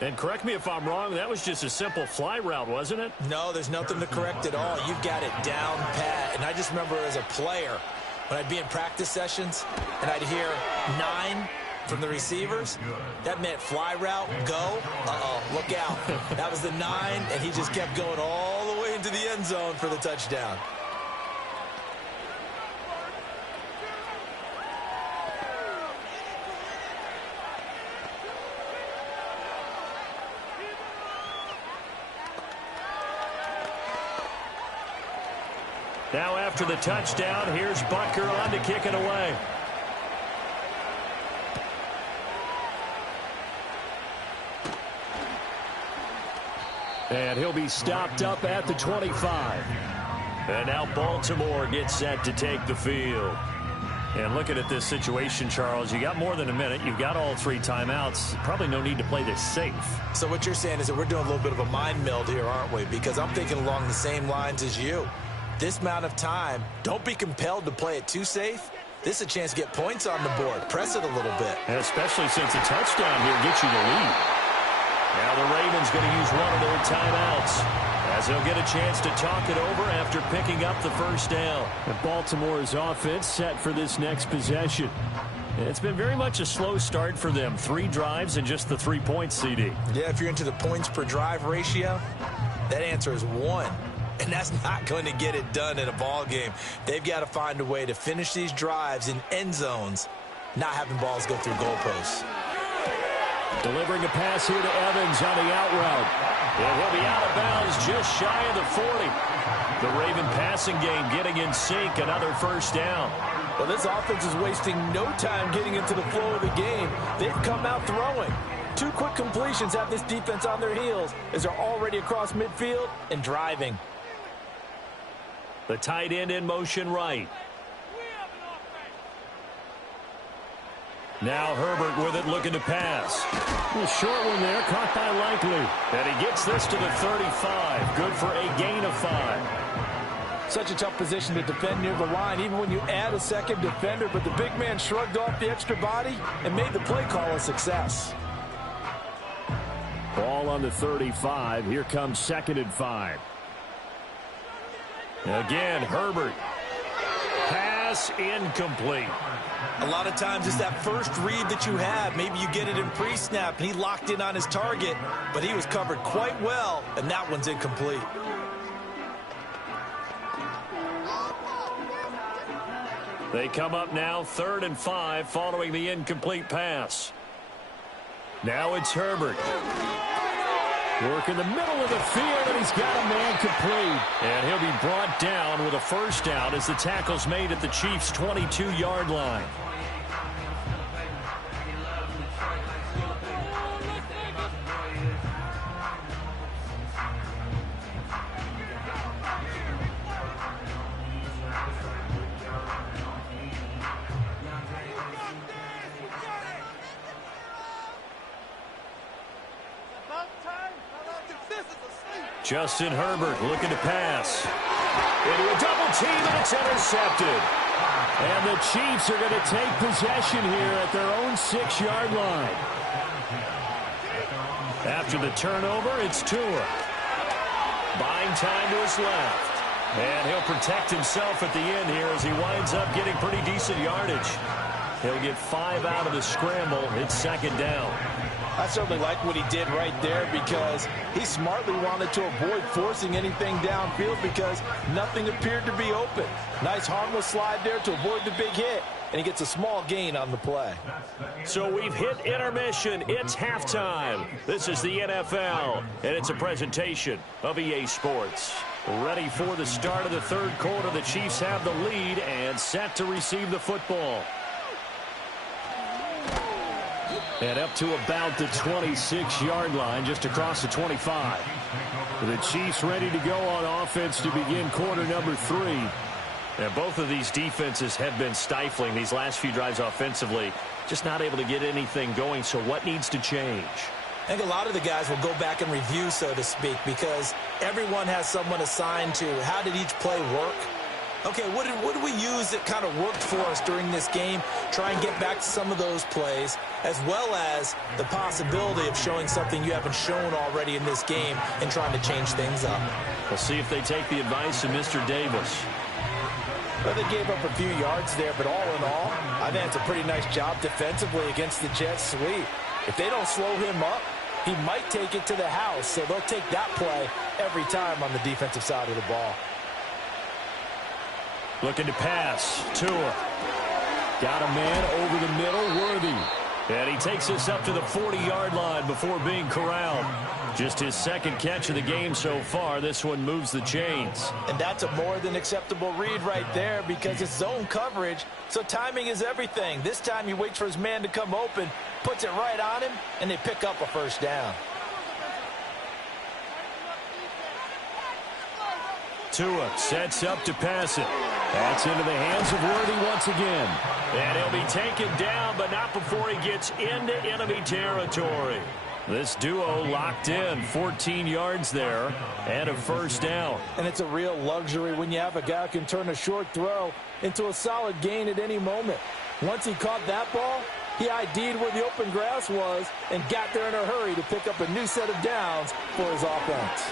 And correct me if I'm wrong, that was just a simple fly route, wasn't it? No, there's nothing to correct at all. You've got it down pat. And I just remember as a player, when I'd be in practice sessions, and I'd hear 9 from the receivers, that meant fly route, go, look out. That was the 9, and he just kept going all the way into the end zone for the touchdown. Now after the touchdown, here's Butker on to kick it away. And he'll be stopped up at the 25. And now Baltimore gets set to take the field. And looking at this situation, Charles, you got more than a minute. You've got all 3 timeouts. Probably no need to play this safe. So what you're saying is that we're doing a little bit of a mind meld here, aren't we? Because I'm thinking along the same lines as you. This amount of time, don't be compelled to play it too safe. This is a chance to get points on the board. Press it a little bit. And especially since a touchdown here gets you the lead. Now the Ravens going to use one of their timeouts as they'll get a chance to talk it over after picking up the first down. And Baltimore's offense set for this next possession. It's been very much a slow start for them. 3 drives and just the 3 points, CD. Yeah, if you're into the points per drive ratio, that answer is 1. And that's not going to get it done in a ball game. They've got to find a way to finish these drives in end zones, not having balls go through goalposts. Delivering a pass here to Evans on the out route. And he'll be out of bounds just shy of the 40. The Raven passing game getting in sync. Another first down. Well, this offense is wasting no time getting into the flow of the game. They've come out throwing. 2 quick completions have this defense on their heels as they're already across midfield and driving. The tight end in motion right. Now Herbert with it, looking to pass. A short one there, caught by Likely. And he gets this to the 35. Good for a gain of 5. Such a tough position to defend near the line, even when you add a second defender. But the big man shrugged off the extra body and made the play call a success. Ball on the 35. Here comes 2nd and 5. Again, Herbert. Pass incomplete. A lot of times it's that first read that you have. Maybe you get it in pre-snap, and he locked in on his target, but he was covered quite well, and that one's incomplete. They come up now 3rd and 5 following the incomplete pass. Now it's Herbert. Work in the middle of the field, and he's got a man complete. And he'll be brought down with a first down as the tackle's made at the Chiefs' 22-yard line. Justin Herbert looking to pass. Into a double team, and it's intercepted. And the Chiefs are going to take possession here at their own 6-yard line. After the turnover, it's Tua. Buying time to his left. And he'll protect himself at the end here as he winds up getting pretty decent yardage. He'll get 5 out of the scramble. It's second down. I certainly like what he did right there because he smartly wanted to avoid forcing anything downfield because nothing appeared to be open. Nice harmless slide there to avoid the big hit, and he gets a small gain on the play. So we've hit intermission. It's halftime. This is the NFL, and it's a presentation of EA Sports. Ready for the start of the third quarter. The Chiefs have the lead and set to receive the football. And up to about the 26-yard line, just across the 25. The Chiefs ready to go on offense to begin quarter number 3. And both of these defenses have been stifling these last few drives offensively. Just not able to get anything going, so what needs to change? I think a lot of the guys will go back and review, so to speak, because everyone has someone assigned to how did each play work. Okay, what did we use that kind of worked for us during this game? Try and get back to some of those plays, as well as the possibility of showing something you haven't shown already in this game and trying to change things up. We'll see if they take the advice of Mr. Davis. Well, they gave up a few yards there, but all in all, I think it's a pretty nice job defensively against the Jets sweep. If they don't slow him up, he might take it to the house, so they'll take that play every time on the defensive side of the ball. Looking to pass. Tua. Got a man over the middle. Worthy. And he takes us up to the 40-yard line before being corralled. Just his second catch of the game so far. This one moves the chains. And that's a more than acceptable read right there because it's zone coverage, so timing is everything. This time he waits for his man to come open, puts it right on him, and they pick up a first down. Tua sets up to pass it. That's into the hands of Worthy once again. And he'll be taken down, but not before he gets into enemy territory. This duo locked in, 14 yards there, and a first down. And it's a real luxury when you have a guy who can turn a short throw into a solid gain at any moment. Once he caught that ball, he ID'd where the open grass was and got there in a hurry to pick up a new set of downs for his offense.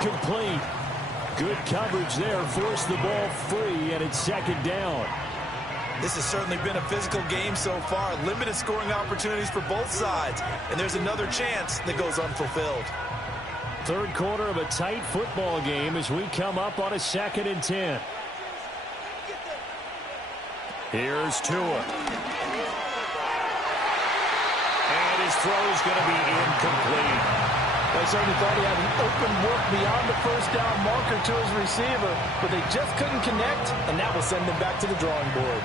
Complete. Good coverage there, forced the ball free, and it's second down. This has certainly been a physical game so far. Limited scoring opportunities for both sides. And there's another chance that goes unfulfilled. Third quarter of a tight football game as we come up on a 2nd and 10. Here's Tua. And his throw is going to be incomplete. They certainly thought he had an open look beyond the first down marker to his receiver, but they just couldn't connect, and that will send them back to the drawing board.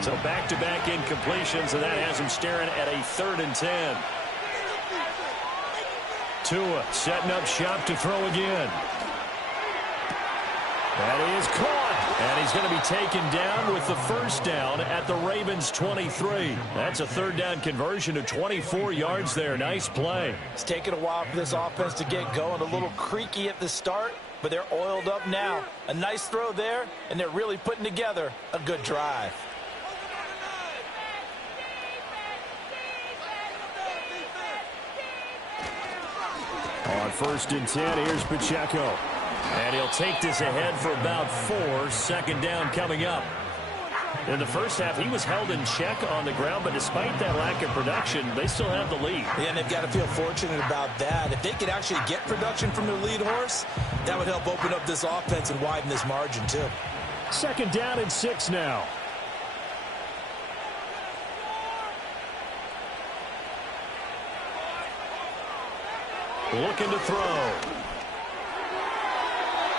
So back-to-back incompletions, and that has him staring at a 3rd and 10. Tua setting up shop to throw again. That is caught. And he's going to be taken down with the first down at the Ravens' 23. That's a 3rd down conversion of 24 yards there. Nice play. It's taken a while for this offense to get going. A little creaky at the start, but they're oiled up now. A nice throw there, and they're really putting together a good drive. On 1st and 10, here's Pacheco. And he'll take this ahead for about 4. 2nd down coming up. In the first half, he was held in check on the ground, but despite that lack of production, they still have the lead. Yeah, and they've got to feel fortunate about that. If they could actually get production from their lead horse, that would help open up this offense and widen this margin, too. 2nd down and 6 now. Looking to throw.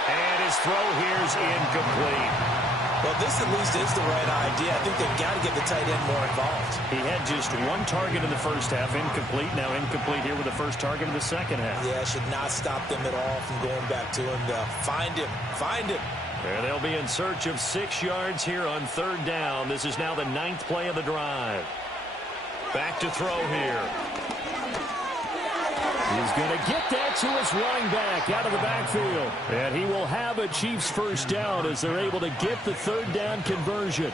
And his throw here is incomplete. Well, this at least is the right idea. I think they've got to get the tight end more involved. He had just 1 target in the first half, incomplete. Now incomplete here with the first target in the second half. Yeah, should not stop them at all from going back to him. Find him. Find him. And they'll be in search of 6 yards here on 3rd down. This is now the 9th play of the drive. Back to throw here. He's going to get that to his running back out of the backfield. And he will have a Chiefs first down as they're able to get the 3rd down conversion.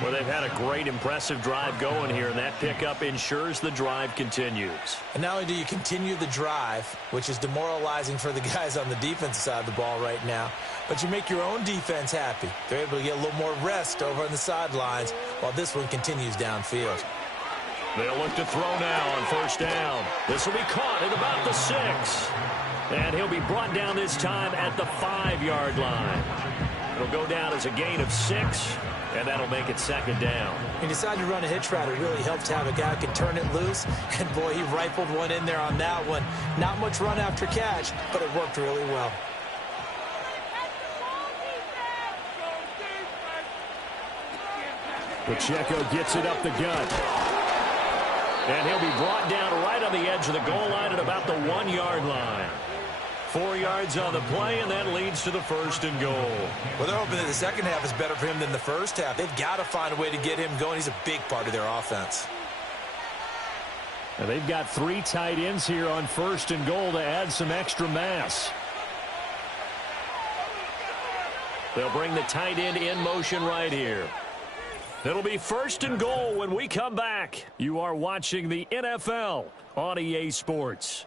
Well, they've had a great, impressive drive going here, and that pickup ensures the drive continues. And not only do you continue the drive, which is demoralizing for the guys on the defensive side of the ball right now, but you make your own defense happy. They're able to get a little more rest over on the sidelines while this one continues downfield. They'll look to throw now on first down. This will be caught at about the 6. And he'll be brought down this time at the 5-yard line. It'll go down as a gain of 6. And that'll make it second down. He decided to run a hitch route. It really helped to have a guy who can turn it loose. And, boy, he rifled one in there on that one. Not much run after catch, but it worked really well. Pacheco gets it up the gut. And he'll be brought down right on the edge of the goal line at about the 1-yard line. 4 yards on the play, and that leads to the 1st and goal. Well, they're hoping that the second half is better for him than the first half. They've got to find a way to get him going. He's a big part of their offense. Now they've got 3 tight ends here on 1st and goal to add some extra mass. They'll bring the tight end in motion right here. It'll be 1st and goal when we come back. You are watching the NFL on EA Sports.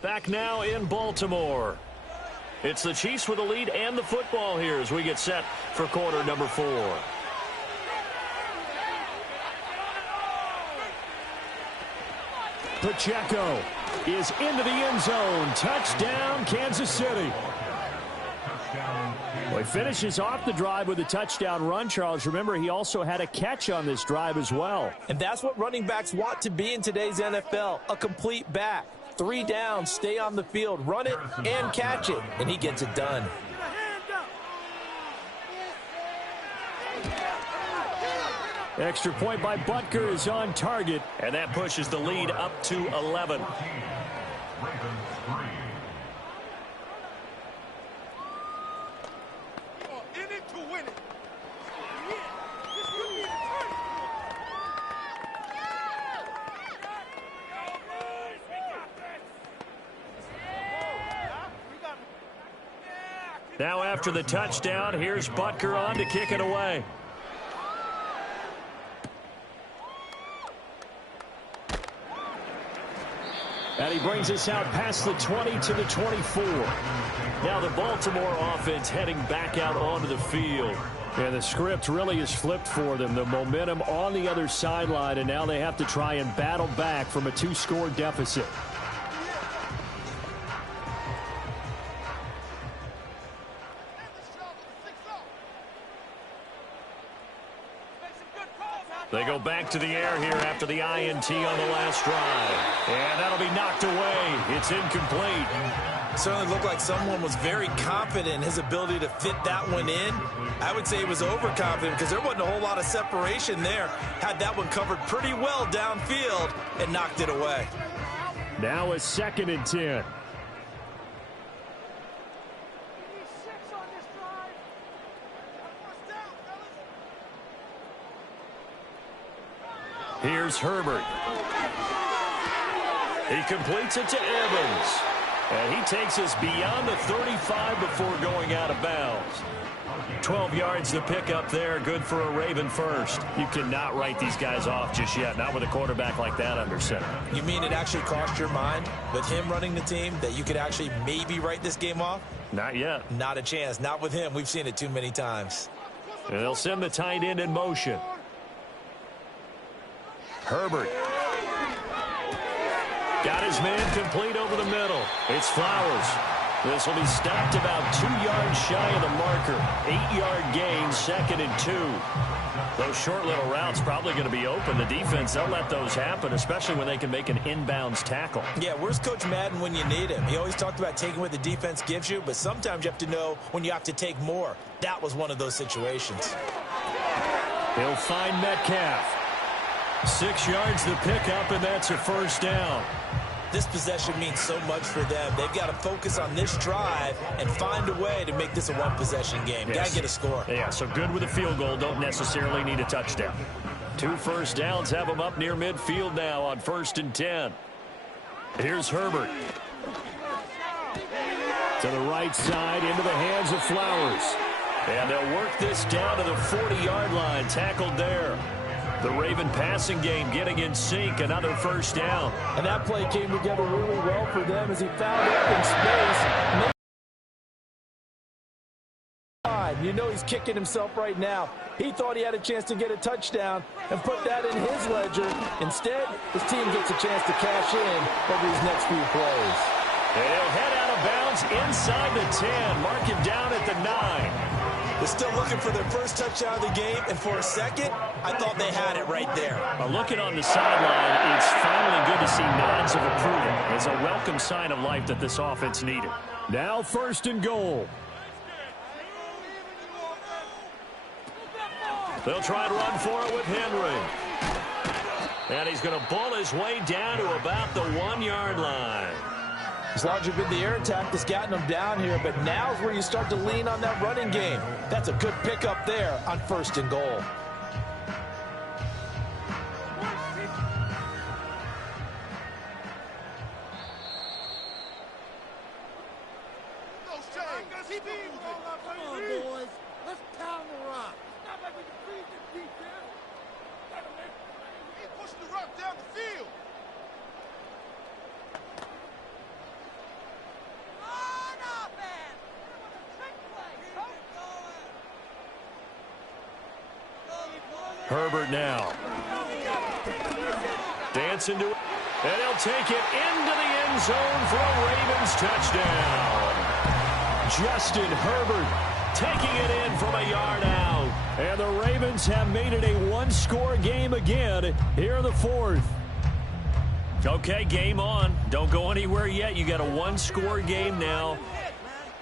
Back now in Baltimore. It's the Chiefs with the lead and the football here as we get set for quarter number 4. Pacheco is into the end zone. Touchdown, Kansas City. Well, he finishes off the drive with a touchdown run, Charles. Remember, he also had a catch on this drive as well. And that's what running backs want to be in today's NFL, a complete back. 3 downs, stay on the field, run it, and catch it. And he gets it done. Extra point by Butker is on target, and that pushes the lead up to 11. Now after the touchdown, here's Butker on to kick it away. And he brings us out past the 20 to the 24. Now the Baltimore offense heading back out onto the field. And the script really is flipped for them. The momentum on the other sideline, and now they have to try and battle back from a 2-score deficit. They go back to the air here after the INT on the last drive. And that'll be knocked away. It's incomplete. Certainly looked like someone was very confident in his ability to fit that one in. I would say he was overconfident because there wasn't a whole lot of separation there. Had that one covered pretty well downfield and knocked it away. Now a 2nd and 10. Here's Herbert. He completes it to Evans. And he takes us beyond the 35 before going out of bounds. 12 yards to pick up there. Good for a Raven first. You cannot write these guys off just yet. Not with a quarterback like that under center. You mean it actually crossed your mind with him running the team that you could actually maybe write this game off? Not yet. Not a chance. Not with him. We've seen it too many times. And they'll send the tight end in motion. Herbert. Got his man complete over the middle. It's Flowers. This will be stopped about 2 yards shy of the marker. 8-yard gain, 2nd and 2. Those short little routes probably going to be open. The defense, they'll let those happen, especially when they can make an inbounds tackle. Yeah, where's Coach Madden when you need him? He always talked about taking what the defense gives you, but sometimes you have to know when you have to take more. That was one of those situations. He'll find Metcalf. 6 yards to pick up, and that's a 1st down. This possession means so much for them. They've got to focus on this drive and find a way to make this a one-possession game. Yes. Got to get a score. Yeah, so good with a field goal. Don't necessarily need a touchdown. 2 first downs have them up near midfield now on 1st and 10. Here's Herbert. To the right side, into the hands of Flowers. And they'll work this down to the 40-yard line, tackled there. The Raven passing game getting in sync, another first down. And that play came together really well for them as he found open space. You know he's kicking himself right now. He thought he had a chance to get a touchdown and put that in his ledger. Instead, his team gets a chance to cash in over these next few plays. And he'll head out of bounds inside the 10. Mark him down at the 9. They're still looking for their first touchdown of the game, and for a second, I thought they had it right there. Looking on the sideline, it's finally good to see nods of approval. It's a welcome sign of life that this offense needed. Now 1st and goal. They'll try to run for it with Henry. And he's going to bull his way down to about the 1-yard line. As long as you've been the air attack that's gotten them down here, but now's where you start to lean on that running game. That's a good pickup there on 1st and goal. Herbert now. Dancing to it. And he'll take it into the end zone for a Ravens touchdown. Justin Herbert taking it in from a yard out. And the Ravens have made it a one-score game again here in the 4th. Okay, game on. Don't go anywhere yet. You got a one-score game now.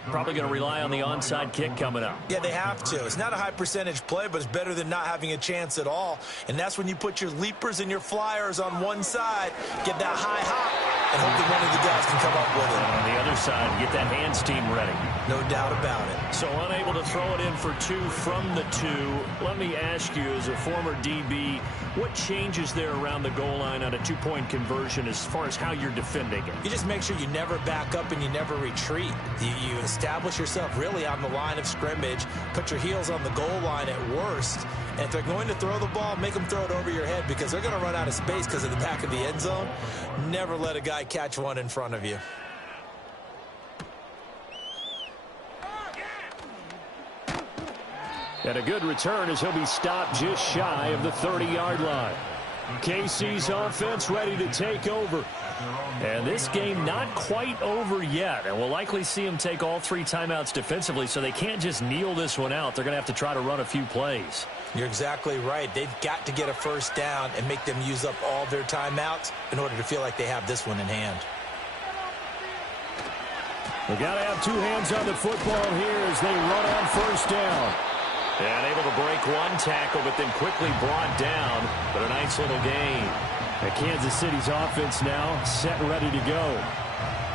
Probably going to rely on the onside kick coming up. Yeah, they have to. It's not a high percentage play, but it's better than not having a chance at all. And that's when you put your leapers and your flyers on one side, get that high hop, and hope that one of the guys can come up with it. And on the other side, get that hands team ready. No doubt about it. So unable to throw it in for 2 from the 2. Let me ask you, as a former DB, what changes there around the goal line on a 2-point conversion as far as how you're defending it? You just make sure you never back up and you never retreat. You establish yourself really on the line of scrimmage, put your heels on the goal line at worst, and if they're going to throw the ball, make them throw it over your head because they're going to run out of space because of the back of the end zone. Never let a guy catch one in front of you. And a good return as he'll be stopped just shy of the 30-yard line. KC's offense ready to take over. And this game not quite over yet. And we'll likely see them take all 3 timeouts defensively, so they can't just kneel this one out. They're going to have to try to run a few plays. You're exactly right. They've got to get a first down and make them use up all their timeouts in order to feel like they have this one in hand. They've got to have 2 hands on the football here as they run on first down. And able to break one tackle, but then quickly brought down. But a nice little gain. And Kansas City's offense now set ready to go.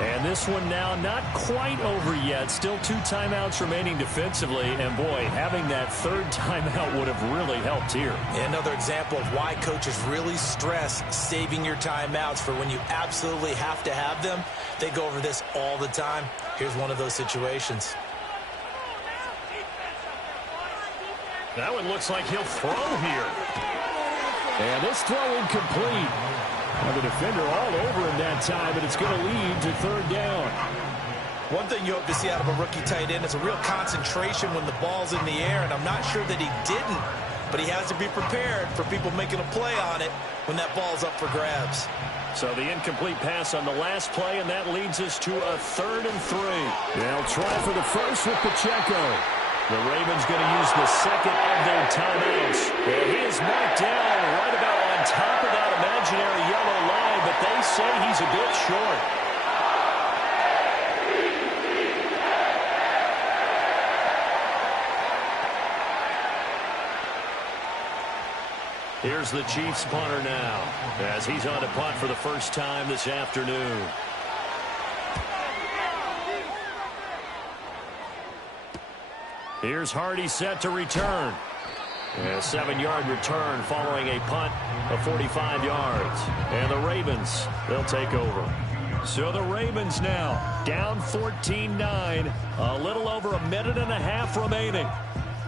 And this one now not quite over yet. Still 2 timeouts remaining defensively. And, boy, having that 3rd timeout would have really helped here. Another example of why coaches really stress saving your timeouts for when you absolutely have to have them. They go over this all the time. Here's one of those situations. That one looks like he'll throw here. And this throw incomplete. And the defender all over him that time, but it's going to lead to 3rd down. One thing you hope to see out of a rookie tight end is a real concentration when the ball's in the air, and I'm not sure that he didn't, but he has to be prepared for people making a play on it when that ball's up for grabs. So the incomplete pass on the last play, and that leads us to a 3rd and 3. They'll try for the first with Pacheco. The Ravens going to use the 2nd of their timeouts. And he is marked down right about on top of that imaginary yellow line, but they say he's a bit short. Here's the Chiefs punter now as he's on to punt for the first time this afternoon. Here's Hardy set to return. A 7-yard return following a punt of 45 yards. And the Ravens, they'll take over. So the Ravens now down 14-9. A little over a minute and a half remaining.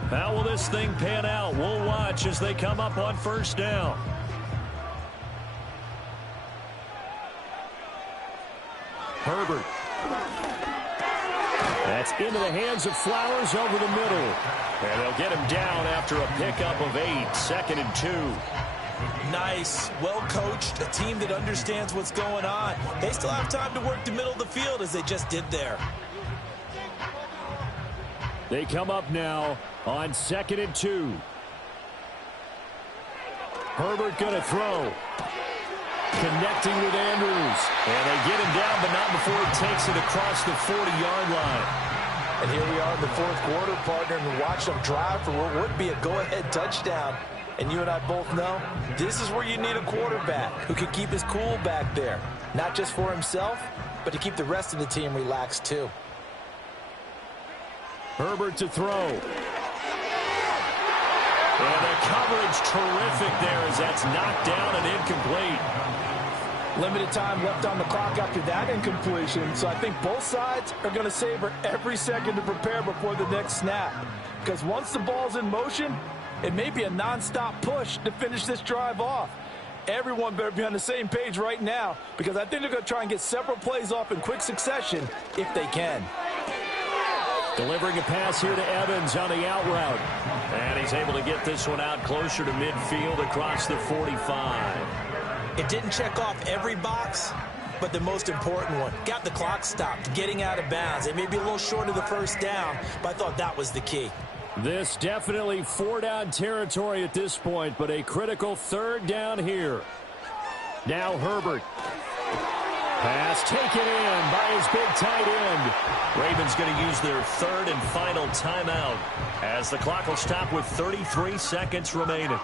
How will this thing pan out? We'll watch as they come up on first down. Herbert. That's into the hands of Flowers over the middle. And they'll get him down after a pickup of 8, 2nd and 2. Nice, well coached, a team that understands what's going on. They still have time to work the middle of the field as they just did there. They come up now on 2nd and 2. Herbert going to throw. Connecting with Andrews. And they get him down, but not before he takes it across the 40-yard line. And here we are in the fourth quarter, partner, and watch them drive for what would be a go-ahead touchdown. And you and I both know this is where you need a quarterback who can keep his cool back there. Not just for himself, but to keep the rest of the team relaxed too. Herbert to throw. And the coverage terrific there as that's knocked down and incomplete. Limited time left on the clock after that incompletion, so I think both sides are going to savor every second to prepare before the next snap. Because once the ball's in motion, it may be a nonstop push to finish this drive off. Everyone better be on the same page right now, because I think they're going to try and get several plays off in quick succession if they can. Delivering a pass here to Evans on the out route. And he's able to get this one out closer to midfield across the 45. It didn't check off every box, but the most important one. Got the clock stopped, getting out of bounds. It may be a little short of the first down, but I thought that was the key. This definitely 4-down territory at this point, but a critical 3rd down here. Now Herbert. Pass taken in by his big tight end. Ravens going to use their 3rd and final timeout as the clock will stop with 33 seconds remaining.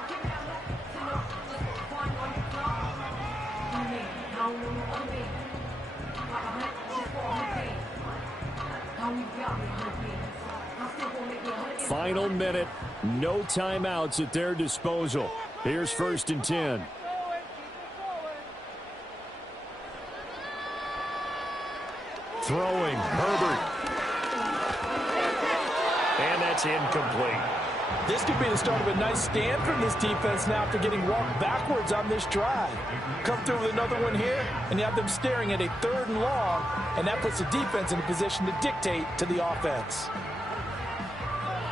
Final minute, no timeouts at their disposal. Here's 1st and 10. Throwing, Herbert. And that's incomplete. This could be the start of a nice stand from this defense now after getting walked backwards on this drive. Come through with another one here, and you have them staring at a 3rd and long, and that puts the defense in a position to dictate to the offense.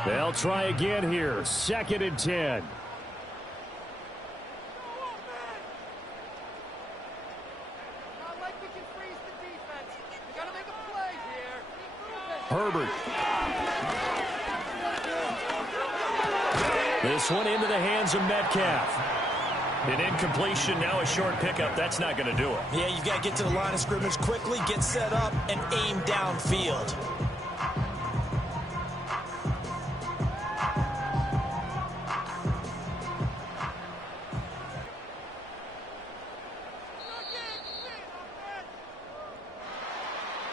They'll try again here, 2nd and 10. Herbert. This one into the hands of Metcalf. An incompletion, now a short pickup. That's not going to do it. Yeah, you've got to get to the line of scrimmage quickly, get set up, and aim downfield.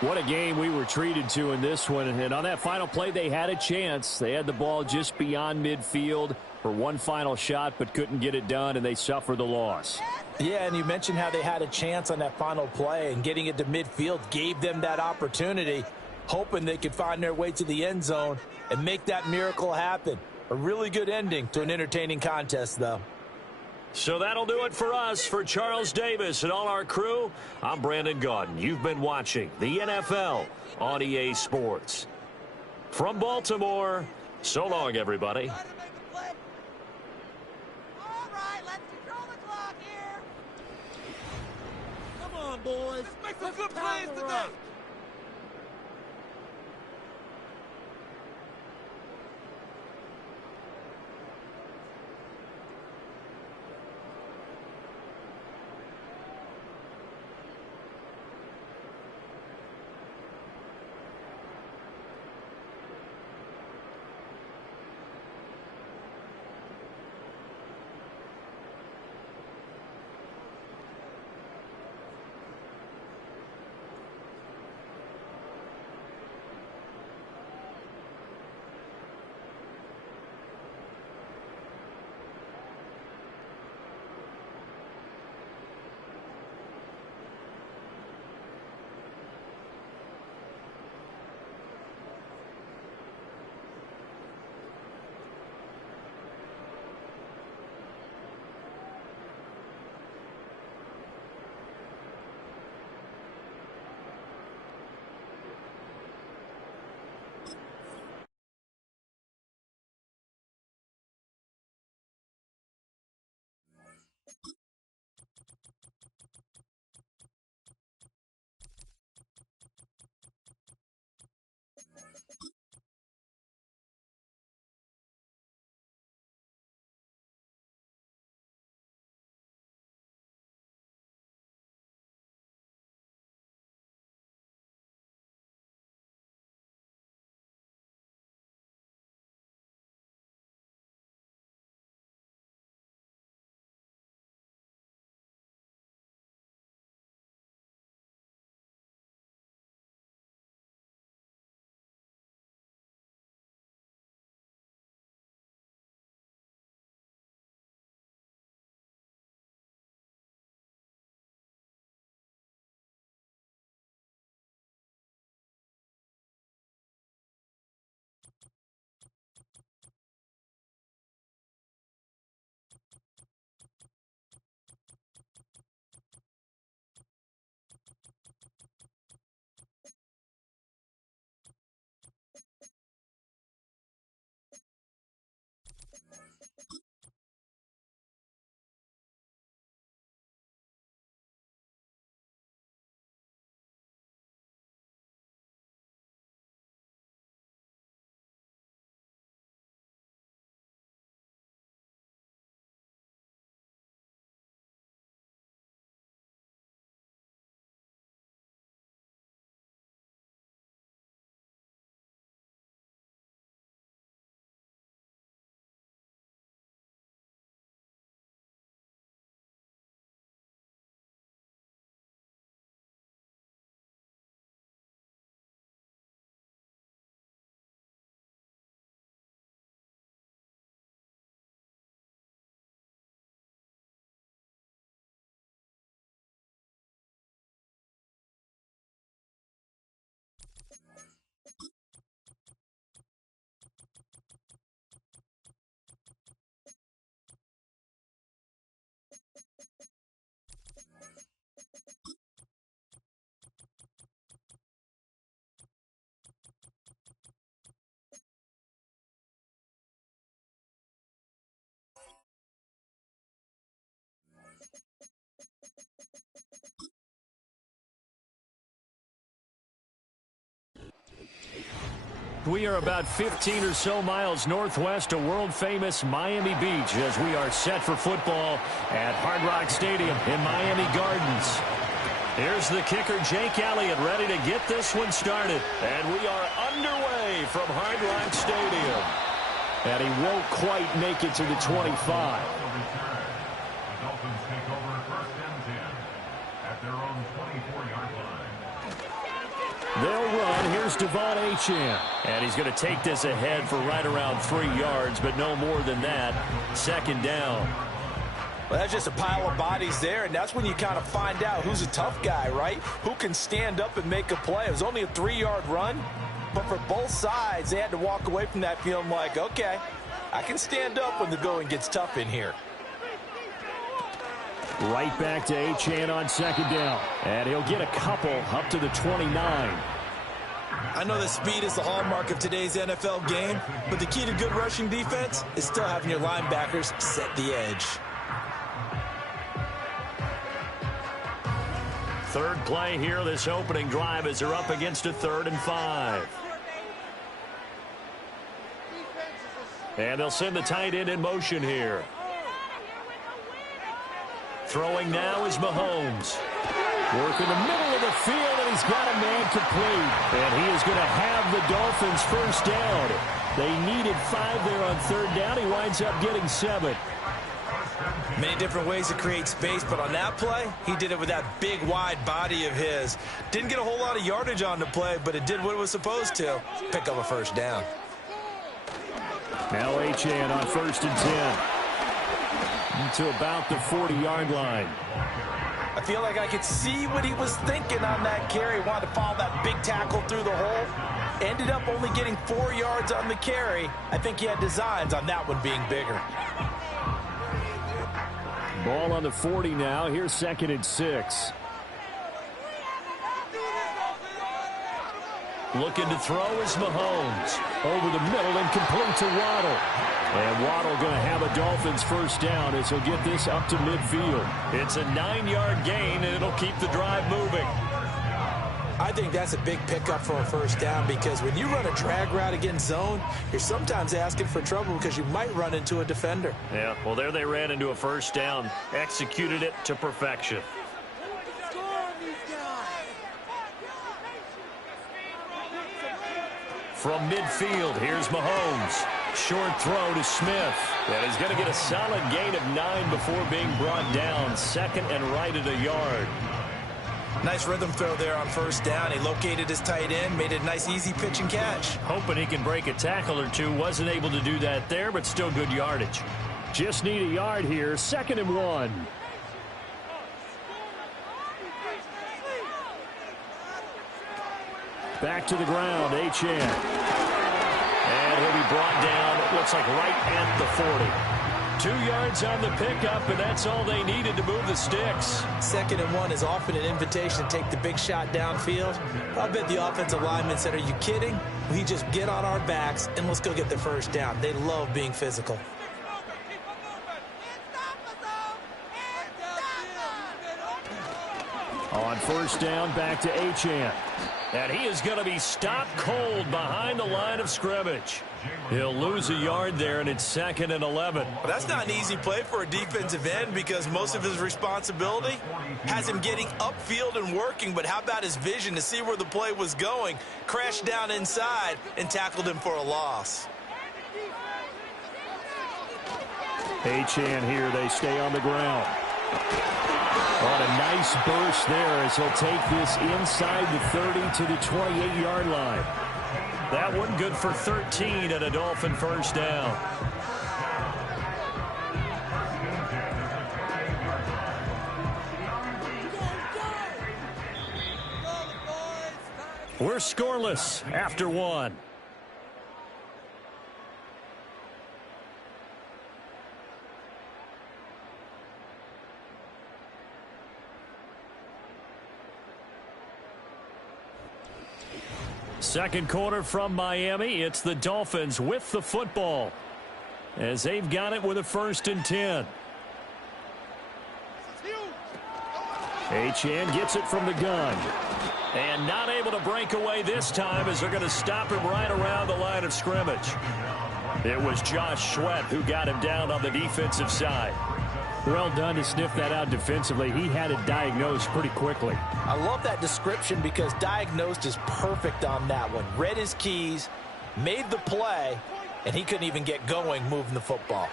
What a game we were treated to in this one. And on that final play, they had a chance. They had the ball just beyond midfield for one final shot, but couldn't get it done, and they suffered the loss. Yeah, and you mentioned how they had a chance on that final play, and getting it to midfield gave them that opportunity, hoping they could find their way to the end zone and make that miracle happen. A really good ending to an entertaining contest, though. So that'll do it for us. For Charles Davis and all our crew, I'm Brandon Gaudin. You've been watching the NFL on EA Sports. From Baltimore, so long, everybody. All right, let's control the clock here. Come on, boys. Let's make some good plays today. We are about 15 or so miles northwest of world-famous Miami Beach as we are set for football at Hard Rock Stadium in Miami Gardens. Here's the kicker, Jake Elliott, ready to get this one started. And we are underway from Hard Rock Stadium. And he won't quite make it to the 25. They'll run. Here's Devon Achane. And he's going to take this ahead for right around 3 yards, but no more than that. Second down. Well, that's just a pile of bodies there, and that's when you kind of find out who's a tough guy, right? Who can stand up and make a play. It was only a 3-yard run, but for both sides, they had to walk away from that feeling like, okay, I can stand up when the going gets tough in here. Right back to Achane on second down. And he'll get a couple up to the 29. I know that speed is the hallmark of today's NFL game, but the key to good rushing defense is still having your linebackers set the edge. Third play here, this opening drive, as they're up against a 3rd and 5. And they'll send the tight end in motion here. Throwing now is Mahomes. Work in the middle of the field, and he's got a man complete. And he is going to have the Dolphins first down. They needed 5 there on 3rd down. He winds up getting 7. Many different ways to create space, but on that play, he did it with that big, wide body of his. Didn't get a whole lot of yardage on the play, but it did what it was supposed to. Pick up a first down. Now Achane on 1st and 10. To about the 40-yard line. I feel like I could see what he was thinking on that carry. Wanted to follow that big tackle through the hole. Ended up only getting 4 yards on the carry. I think he had designs on that one being bigger. Ball on the 40 now. Here's 2nd and 6. Looking to throw is Mahomes. Over the middle and complete to Waddle. And Waddle going to have a Dolphins first down as he'll get this up to midfield. It's a 9-yard gain, and it'll keep the drive moving. I think that's a big pickup for a first down because when you run a drag route against zone, you're sometimes asking for trouble because you might run into a defender. Yeah, well, there they ran into a first down. Executed it to perfection. From midfield, here's Mahomes. Short throw to Smith. And he's going to get a solid gain of 9 before being brought down. 2nd and right at a yard. Nice rhythm throw there on first down. He located his tight end, made it a nice easy pitch and catch. Hoping he can break a tackle or two. Wasn't able to do that there, but still good yardage. Just need a yard here. 2nd and 1. Back to the ground, Achane. And he'll be brought down, looks like right at the 40. 2 yards on the pickup, and that's all they needed to move the sticks. 2nd and 1 is often an invitation to take the big shot downfield. I bet the offensive linemen said, are you kidding? We just get on our backs, and let's go get the first down. They love being physical. On first down, back to Achane. And he is going to be stopped cold behind the line of scrimmage. He'll lose a yard there, and it's 2nd and 11. Well, that's not an easy play for a defensive end because most of his responsibility has him getting upfield and working, but how about his vision to see where the play was going? Crashed down inside and tackled him for a loss. Achane here, they stay on the ground. On a nice burst there as he'll take this inside the 30 to the 28-yard line. That one good for 13 and a Dolphin first down. We're scoreless after 1. Second quarter from Miami. It's the Dolphins with the football as they've got it with a 1st and 10. Achane gets it from the gun. And not able to break away this time as they're going to stop him right around the line of scrimmage. It was Josh Sweat who got him down on the defensive side. Well done to sniff that out defensively. He had it diagnosed pretty quickly. I love that description because diagnosed is perfect on that one. Read his keys, made the play, and he couldn't even get going moving the football.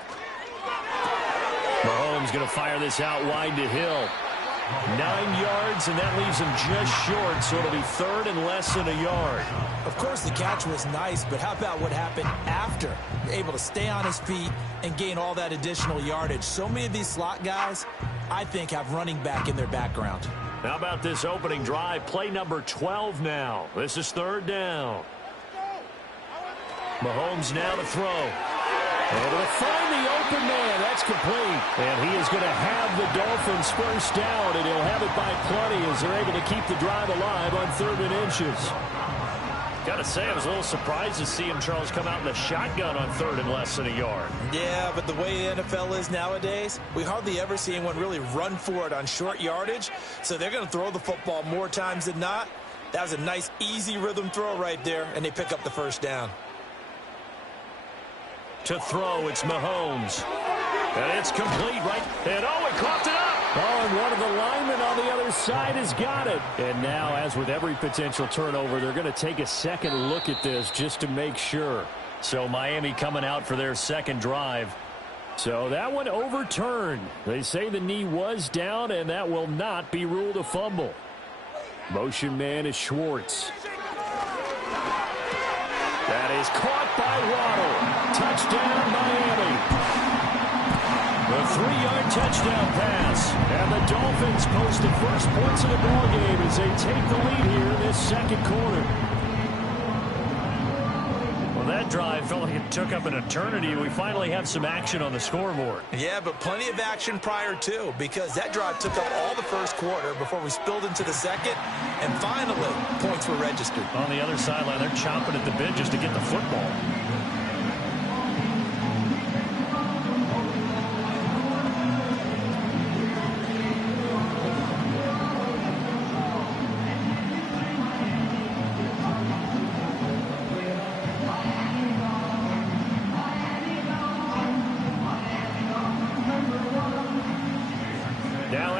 Mahomes going to fire this out wide to Hill. 9 yards, and that leaves him just short, so it'll be third and less than a yard. Of course, the catch was nice, but how about what happened after? Able to stay on his feet and gain all that additional yardage. So many of these slot guys, I think, have running back in their background. How about this opening drive? Play number 12 now. This is third down. Mahomes now to throw. Able to find the open man. That's complete. And he is going to have the Dolphins first down, and he'll have it by plenty as they're able to keep the drive alive on 3rd and inches. Got to say, I was a little surprised to see him, Charles, come out in the shotgun on 3rd and less than a yard. Yeah, but the way the NFL is nowadays, we hardly ever see anyone really run for it on short yardage. So they're going to throw the football more times than not. That was a nice, easy rhythm throw right there, and they pick up the first down. To throw, it's Mahomes. And it's complete, right? And he coughed it up. Oh, and one of the linemen on the other side has got it. And now, as with every potential turnover, they're going to take a second look at this just to make sure. So Miami coming out for their second drive. So that one overturned. They say the knee was down, and that will not be ruled a fumble. Motion man is Schwartz. That is caught by Waddle. Touchdown, Miami. A 3-yard touchdown pass. And the Dolphins post the first points of the ballgame as they take the lead here in this second quarter. Well, that drive felt like it took up an eternity. We finally have some action on the scoreboard. Yeah, but plenty of action prior to, because that drive took up all the first quarter before we spilled into the second, and finally, points were registered. On the other sideline, they're chomping at the bit just to get the football.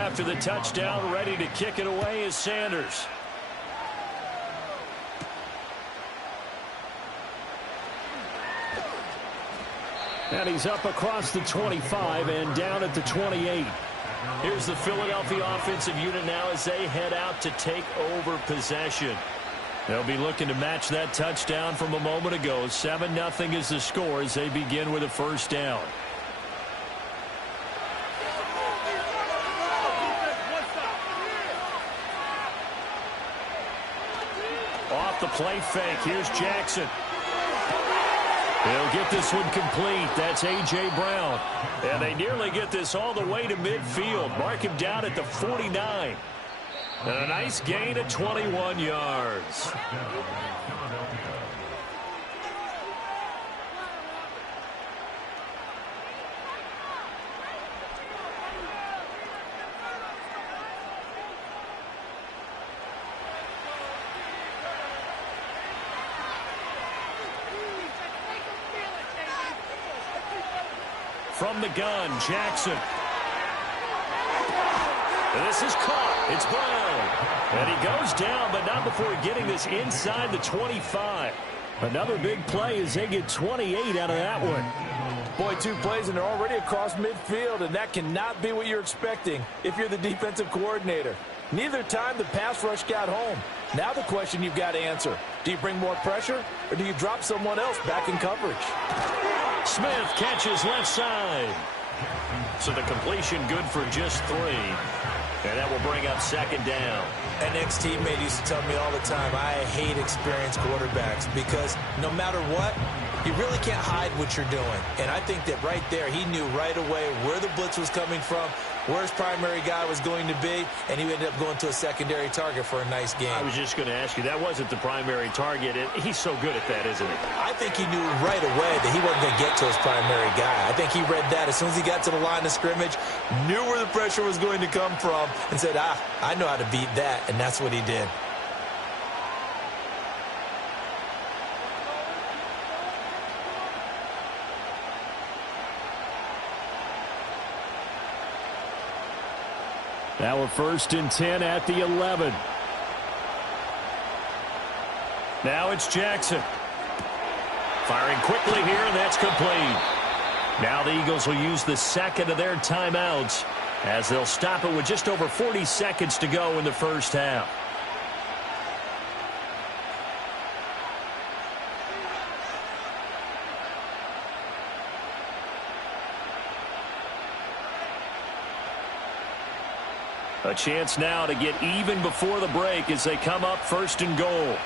After the touchdown, ready to kick it away is Sanders. And he's up across the 25 and down at the 28. Here's the Philadelphia offensive unit now as they head out to take over possession. They'll be looking to match that touchdown from a moment ago. 7-0 is the score as they begin with a first down. Off the play fake, here's Jackson. He'll get this one complete. That's A.J. Brown. And they nearly get this all the way to midfield. Mark him down at the 49. And a nice gain of 21 yards. From the gun, Jackson. This is caught. It's Brown. And he goes down, but not before getting this inside the 25. Another big play as they get 28 out of that one. Boy, 2 plays, and they're already across midfield, and that cannot be what you're expecting if you're the defensive coordinator. Neither time the pass rush got home. Now the question you've got to answer, do you bring more pressure, or do you drop someone else back in coverage? Smith catches left side. So the completion good for just 3. And that will bring up second down. An ex-teammate used to tell me all the time, I hate experienced quarterbacks because no matter what, you really can't hide what you're doing. And I think that right there, he knew right away where the blitz was coming from, where his primary guy was going to be, and he ended up going to a secondary target for a nice game. I was just going to ask you, that wasn't the primary target. He's so good at that, isn't he? I think he knew right away that he wasn't going to get to his primary guy. I think he read that as soon as he got to the line of scrimmage, knew where the pressure was going to come from, and said, I know how to beat that, and that's what he did. Now a 1st and 10 at the 11. Now it's Jackson. Firing quickly here, and that's complete. Now the Eagles will use the second of their timeouts as they'll stop it with just over 40 seconds to go in the first half. A chance now to get even before the break as they come up 1st and goal.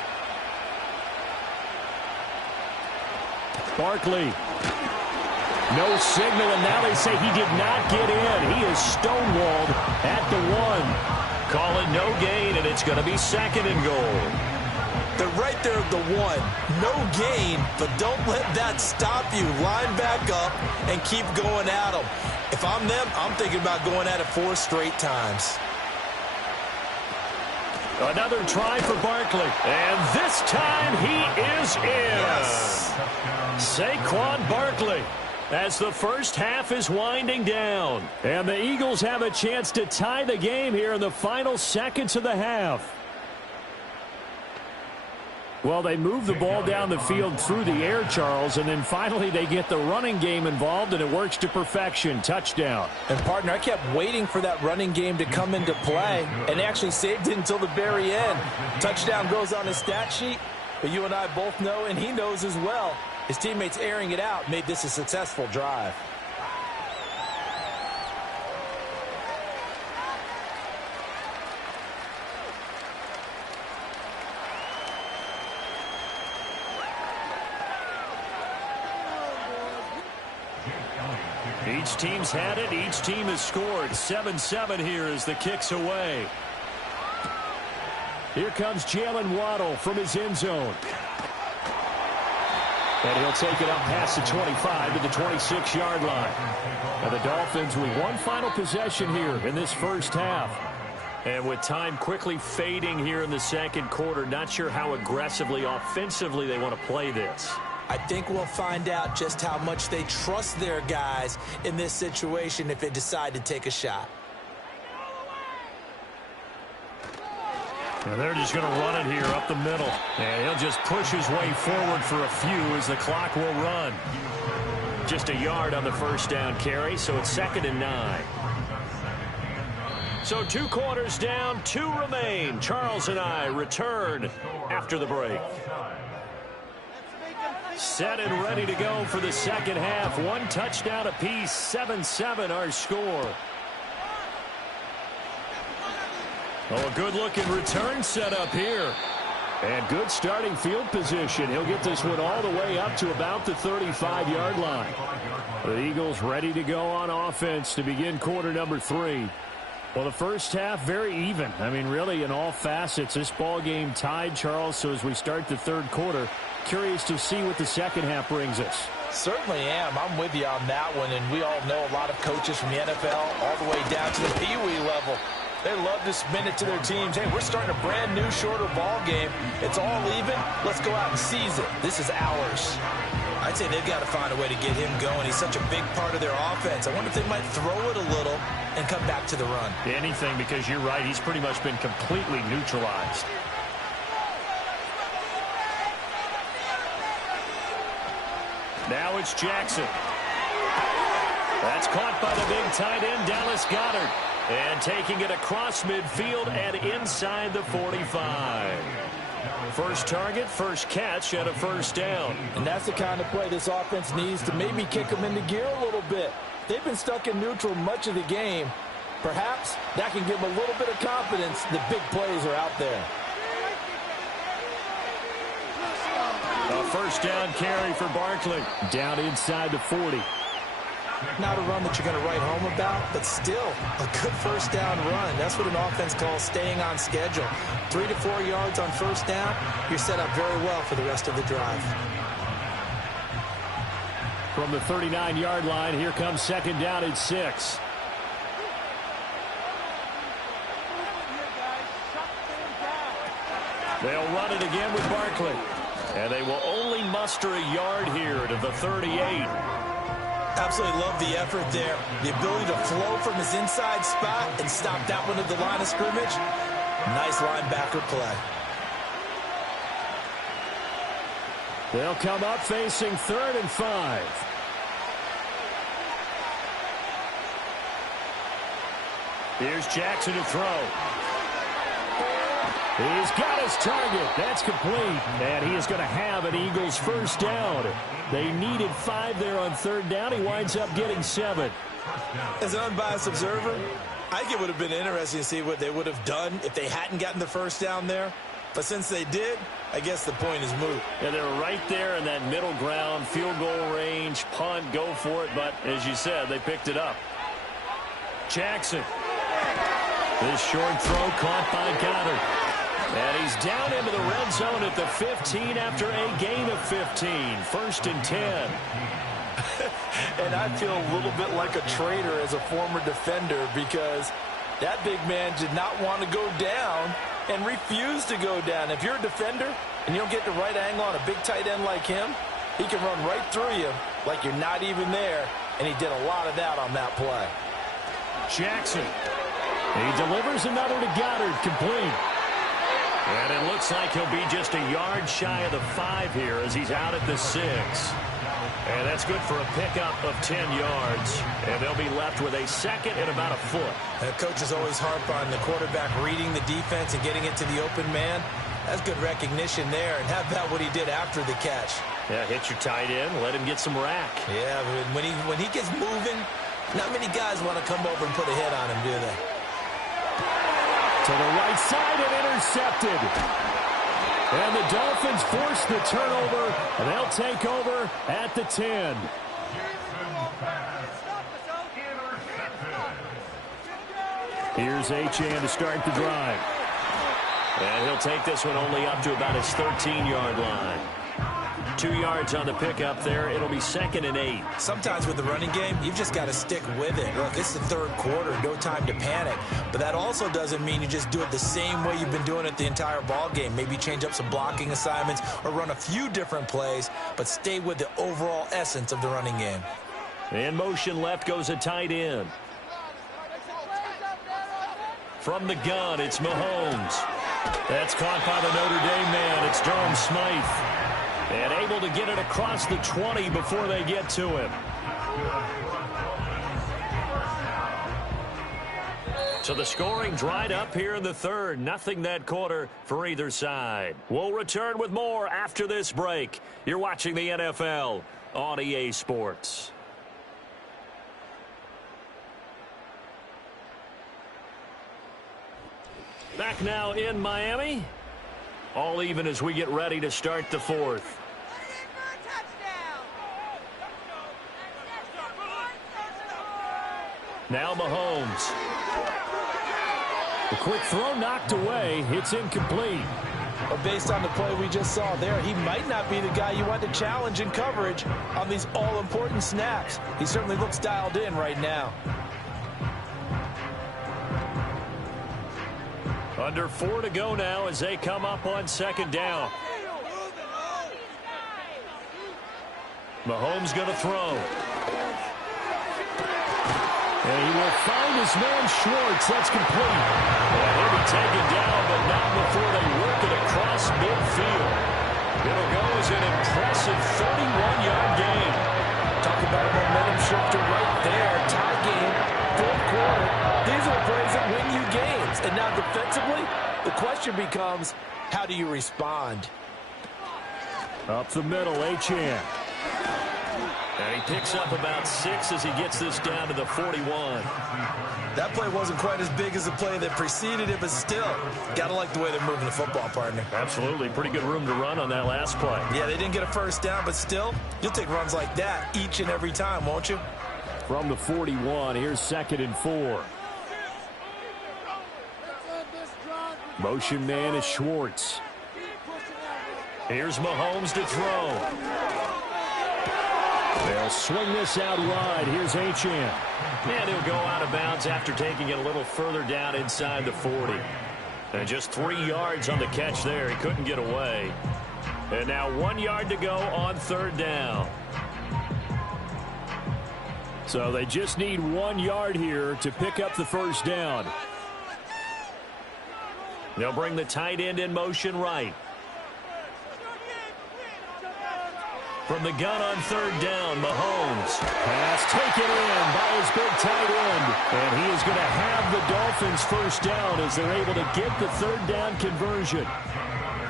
Barkley. No signal, and now they say he did not get in. He is stonewalled at the 1. Call it no gain, and it's going to be 2nd and goal. They're right there at the 1. No gain, but don't let that stop you. Line back up and keep going at them. If I'm them, I'm thinking about going at it 4 straight times. Another try for Barkley. And this time he is in. Yes. Saquon Barkley as the first half is winding down. And the Eagles have a chance to tie the game here in the final seconds of the half. Well, they move the ball down the field through the air, Charles, and then finally they get the running game involved, and it works to perfection. Touchdown. And, partner, I kept waiting for that running game to come into play and actually saved it until the very end. Touchdown goes on his stat sheet, but you and I both know, and he knows as well, his teammates airing it out made this a successful drive. Each team's had it. Each team has scored. 7-7 here as the kick's away. Here comes Jalen Waddle from his end zone. And he'll take it up past the 25 to the 26-yard line. Now the Dolphins with one final possession here in this first half. And with time quickly fading here in the second quarter, not sure how aggressively, offensively they want to play this. I think we'll find out just how much they trust their guys in this situation if they decide to take a shot. And they're just going to run it here up the middle. And he'll just push his way forward for a few as the clock will run. Just a yard on the first down carry, so it's 2nd and 9. So 2 quarters down, 2 remain. Charles and I return after the break. Set and ready to go for the second half. 1 touchdown apiece, 7-7 our score. Oh, a good-looking return set up here. And good starting field position. He'll get this one all the way up to about the 35-yard line. The Eagles ready to go on offense to begin quarter number 3. Well, the first half, very even. I mean, really, in all facets, this ball game tied, Charles. So as we start the third quarter, curious to see what the second half brings us. Certainly am. I'm with you on that one, and we all know a lot of coaches from the NFL all the way down to the Pee Wee level. They love to spin it to their teams. Hey, we're starting a brand new, shorter ball game. It's all even. Let's go out and seize it. This is ours. I'd say they've got to find a way to get him going. He's such a big part of their offense. I wonder if they might throw it a little and come back to the run. Anything, because you're right. He's pretty much been completely neutralized. Now it's Jackson. That's caught by the big tight end, Dallas Goedert. And taking it across midfield and inside the 45. First target, first catch, and a first down. And that's the kind of play this offense needs to maybe kick them into gear a little bit. They've been stuck in neutral much of the game. Perhaps that can give them a little bit of confidence that big plays are out there. A first down carry for Barkley. Down inside the 40. Not a run that you're going to write home about, but still a good first down run. That's what an offense calls staying on schedule. 3 to 4 yards on first down, you're set up very well for the rest of the drive. From the 39-yard line, here comes second down at 6. They'll run it again with Barkley. And they will only muster a yard here to the 38. Absolutely love the effort there. The ability to flow from his inside spot and stop that one at the line of scrimmage. Nice linebacker play. They'll come up facing 3rd and 5. Here's Jackson to throw. He's got his target. That's complete. And he is going to have an Eagles first down. They needed 5 there on 3rd down. He winds up getting 7. As an unbiased observer, I think it would have been interesting to see what they would have done if they hadn't gotten the first down there. But since they did, I guess the point is moot. Yeah, they were right there in that middle ground, field goal range, punt, go for it. But as you said, they picked it up. Jackson. This short throw caught by Goddard. And he's down into the red zone at the 15 after a gain of 15. 1st and 10. And I feel a little bit like a traitor as a former defender because that big man did not want to go down and refused to go down. If you're a defender and you don't get the right angle on a big tight end like him, he can run right through you like you're not even there, and he did a lot of that on that play. Jackson. He delivers another to Goddard, complete. And it looks like he'll be just a yard shy of the 5 here as he's out at the 6. And that's good for a pickup of 10 yards. And they'll be left with a 2nd and about a foot. The coaches always harp on the quarterback reading the defense and getting it to the open man. That's good recognition there. And how about what he did after the catch? Yeah, hit your tight end, let him get some rack. Yeah, when he gets moving, not many guys want to come over and put a hit on him, do they? To the right side and intercepted. And the Dolphins force the turnover, and they'll take over at the 10. Here's Achane to start the drive. And he'll take this one only up to about his 13-yard line. 2 yards on the pickup there. It'll be 2nd and 8. Sometimes with the running game, you've just got to stick with it. Look, it's the 3rd quarter, no time to panic. But that also doesn't mean you just do it the same way you've been doing it the entire ball game. Maybe change up some blocking assignments or run a few different plays, but stay with the overall essence of the running game. In motion left goes a tight end. From the gun, it's Mahomes. That's caught by the Notre Dame man. It's Durham Smythe. And able to get it across the 20 before they get to him. So the scoring dried up here in the 3rd. Nothing that quarter for either side. We'll return with more after this break. You're watching the NFL on EA Sports. Back now in Miami. All even as we get ready to start the 4th. Now Mahomes. The quick throw knocked away. It's incomplete. But based on the play we just saw there, he might not be the guy you want to challenge in coverage on these all-important snaps. He certainly looks dialed in right now. Under 4 to go now as they come up on 2nd down. Mahomes going to throw. And he will find his man Schwartz. That's complete. And he'll be taken down, but not before they work it across midfield. It'll go as an impressive 31-yard gain. Talk about a momentum shifter right there. Tie game, 4th quarter. These are the plays that win you games. And now defensively, the question becomes, how do you respond? Up the middle, Achane. And he picks up about 6 as he gets this down to the 41. That play wasn't quite as big as the play that preceded it, but still, got to like the way they're moving the football, partner. Absolutely. Pretty good room to run on that last play. Yeah, they didn't get a first down, but still, you'll take runs like that each and every time, won't you? From the 41, here's 2nd and 4. Motion man is Schwartz. Here's Mahomes to throw. They'll swing this out wide. Here's Achane. And he'll go out of bounds after taking it a little further down inside the 40. And just 3 yards on the catch there. He couldn't get away. And now 1 yard to go on 3rd down. So they just need 1 yard here to pick up the first down. They'll bring the tight end in motion right. From the gun on 3rd down, Mahomes. Pass taken in by his big tight end. And he is going to have the Dolphins first down as they're able to get the 3rd down conversion.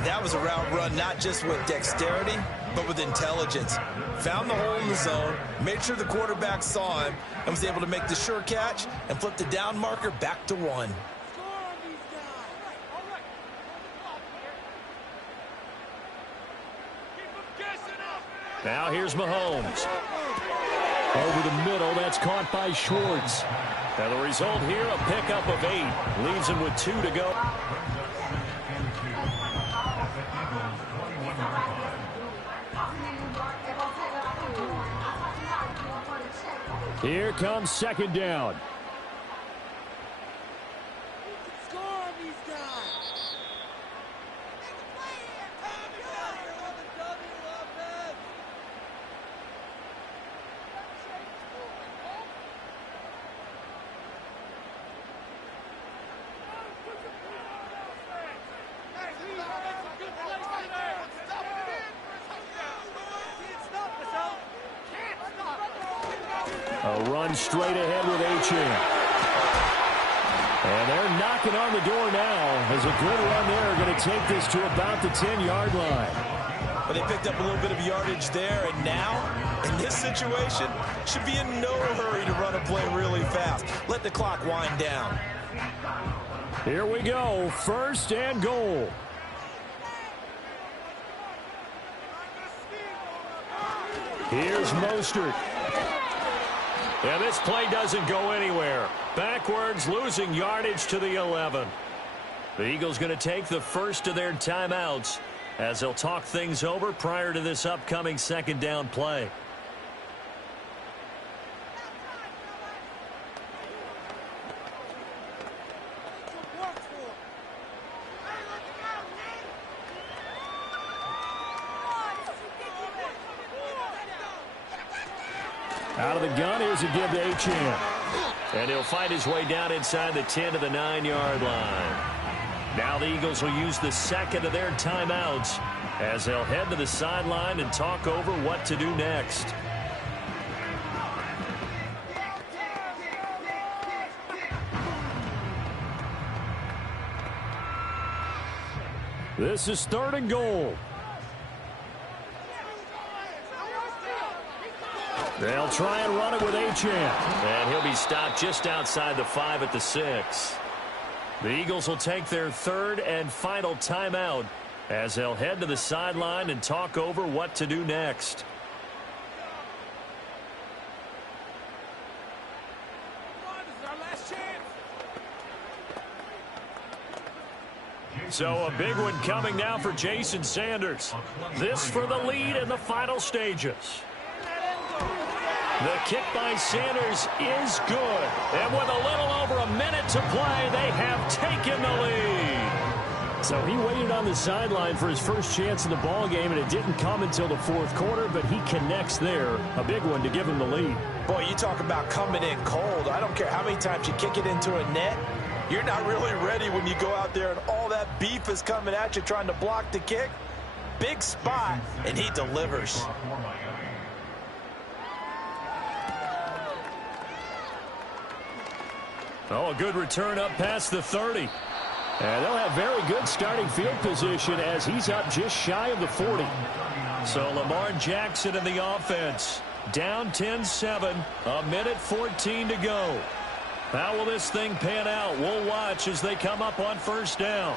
That was a route run not just with dexterity, but with intelligence. Found the hole in the zone, made sure the quarterback saw him, and was able to make the sure catch and flip the down marker back to 1. Now here's Mahomes. Over the middle, that's caught by Schwartz. And the result here, a pickup of 8. Leaves him with 2 to go. Here comes 2nd down. A run straight ahead with Achane. And they're knocking on the door now as a good run there going to take this to about the 10-yard line. But they picked up a little bit of yardage there, and now, in this situation, should be in no hurry to run a play really fast. Let the clock wind down. Here we go, 1st and goal. Here's Mostert. And this play doesn't go anywhere. Backwards, losing yardage to the 11. The Eagles going to take the first of their timeouts as they'll talk things over prior to this upcoming 2nd down play. Out of the gun, here's a give to Achane. And he'll find his way down inside the 10 to the 9-yard line. Now the Eagles will use the 2nd of their timeouts as they'll head to the sideline and talk over what to do next. This is 3rd and goal. They'll try and run it with Achane. And he'll be stopped just outside the 5 at the 6. The Eagles will take their 3rd and final timeout as they'll head to the sideline and talk over what to do next. So a big one coming now for Jason Sanders. This for the lead in the final stages. The kick by Sanders is good. And with a little over a minute to play, they have taken the lead. So he waited on the sideline for his first chance in the ball game, and it didn't come until the 4th quarter, but he connects there. A big one to give him the lead. Boy, you talk about coming in cold. I don't care how many times you kick it into a net. You're not really ready when you go out there and all that beef is coming at you trying to block the kick. Big spot, and he delivers. Oh, a good return up past the 30. And they'll have very good starting field position as he's up just shy of the 40. So Lamar Jackson in the offense. Down 10-7, a minute 14 to go. How will this thing pan out? We'll watch as they come up on 1st down.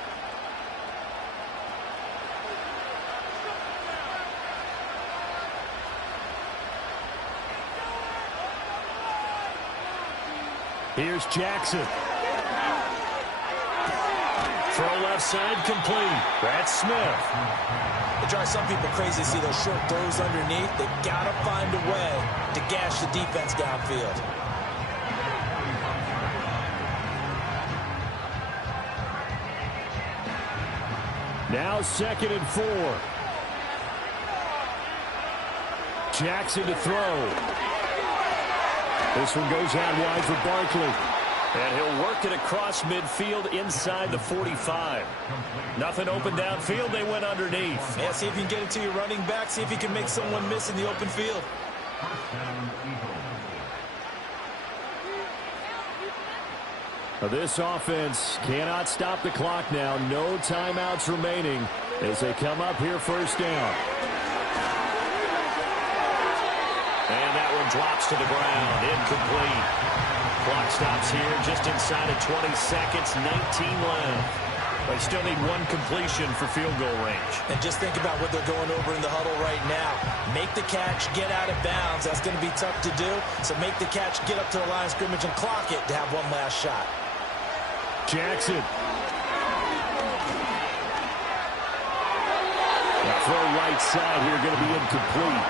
Here's Jackson. Throw left side complete. That's Smith. It drives some people crazy to see those short throws underneath. They've got to find a way to gash the defense downfield. Now 2nd and 4. Jackson to throw. This one goes out wide for Barkley. And he'll work it across midfield inside the 45. Nothing open downfield. They went underneath. Yeah, see if you can get it to your running back. See if you can make someone miss in the open field. This offense cannot stop the clock now. No timeouts remaining as they come up here first down. And that one drops to the ground. Incomplete. Clock stops here just inside of 20 seconds. 19 left. They still need one completion for field goal range. And just think about what they're going over in the huddle right now. Make the catch, get out of bounds. That's going to be tough to do. So make the catch, get up to the line of scrimmage, and clock it to have one last shot. Jackson. The throw right side here going to be incomplete.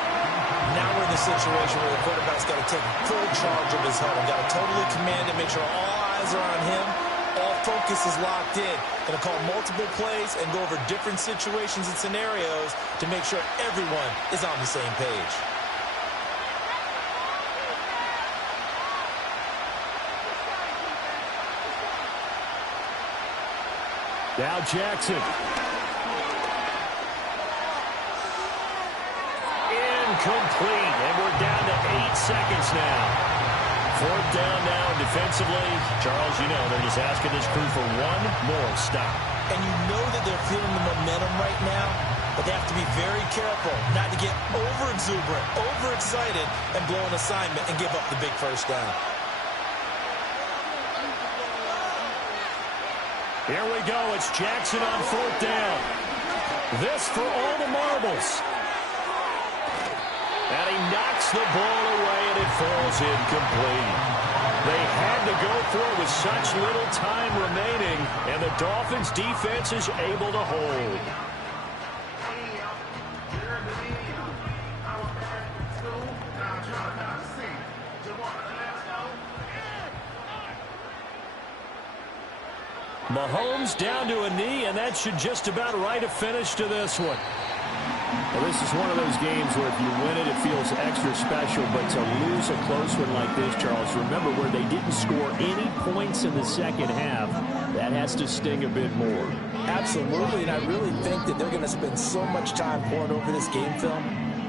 Now we're in the situation where the quarterback's got to take full charge of his huddle. Got to totally command it, make sure all eyes are on him. All focus is locked in. Going to call multiple plays and go over different situations and scenarios to make sure everyone is on the same page. Now Jackson. Incomplete, and we're down to 8 seconds now. Fourth down now defensively. Charles, you know, they're just asking this crew for one more stop. And you know that they're feeling the momentum right now, but they have to be very careful not to get over-exuberant, overexcited, and blow an assignment and give up the big first down. Here we go. It's Jackson on fourth down. This for all the marbles. And he knocks the ball away, and it falls incomplete. They had to go for it with such little time remaining, and the Dolphins' defense is able to hold. Mahomes down to a knee, and that should just about write a finish to this one. Well, this is one of those games where if you win it, it feels extra special. But to lose a close one like this, Charles, remember where they didn't score any points in the second half. That has to sting a bit more. Absolutely, and I really think that they're going to spend so much time pouring over this game film,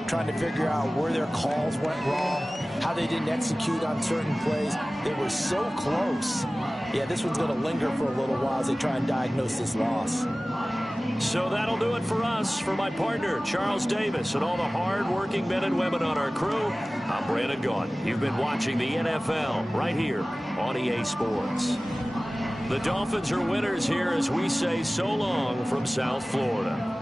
trying to figure out where their calls went wrong, how they didn't execute on certain plays. They were so close. Yeah, this one's going to linger for a little while as they try and diagnose this loss. So that'll do it for us. For my partner, Charles Davis, and all the hard-working men and women on our crew, I'm Brandon Gaughan. You've been watching the NFL right here on EA Sports. The Dolphins are winners here as we say so long from South Florida.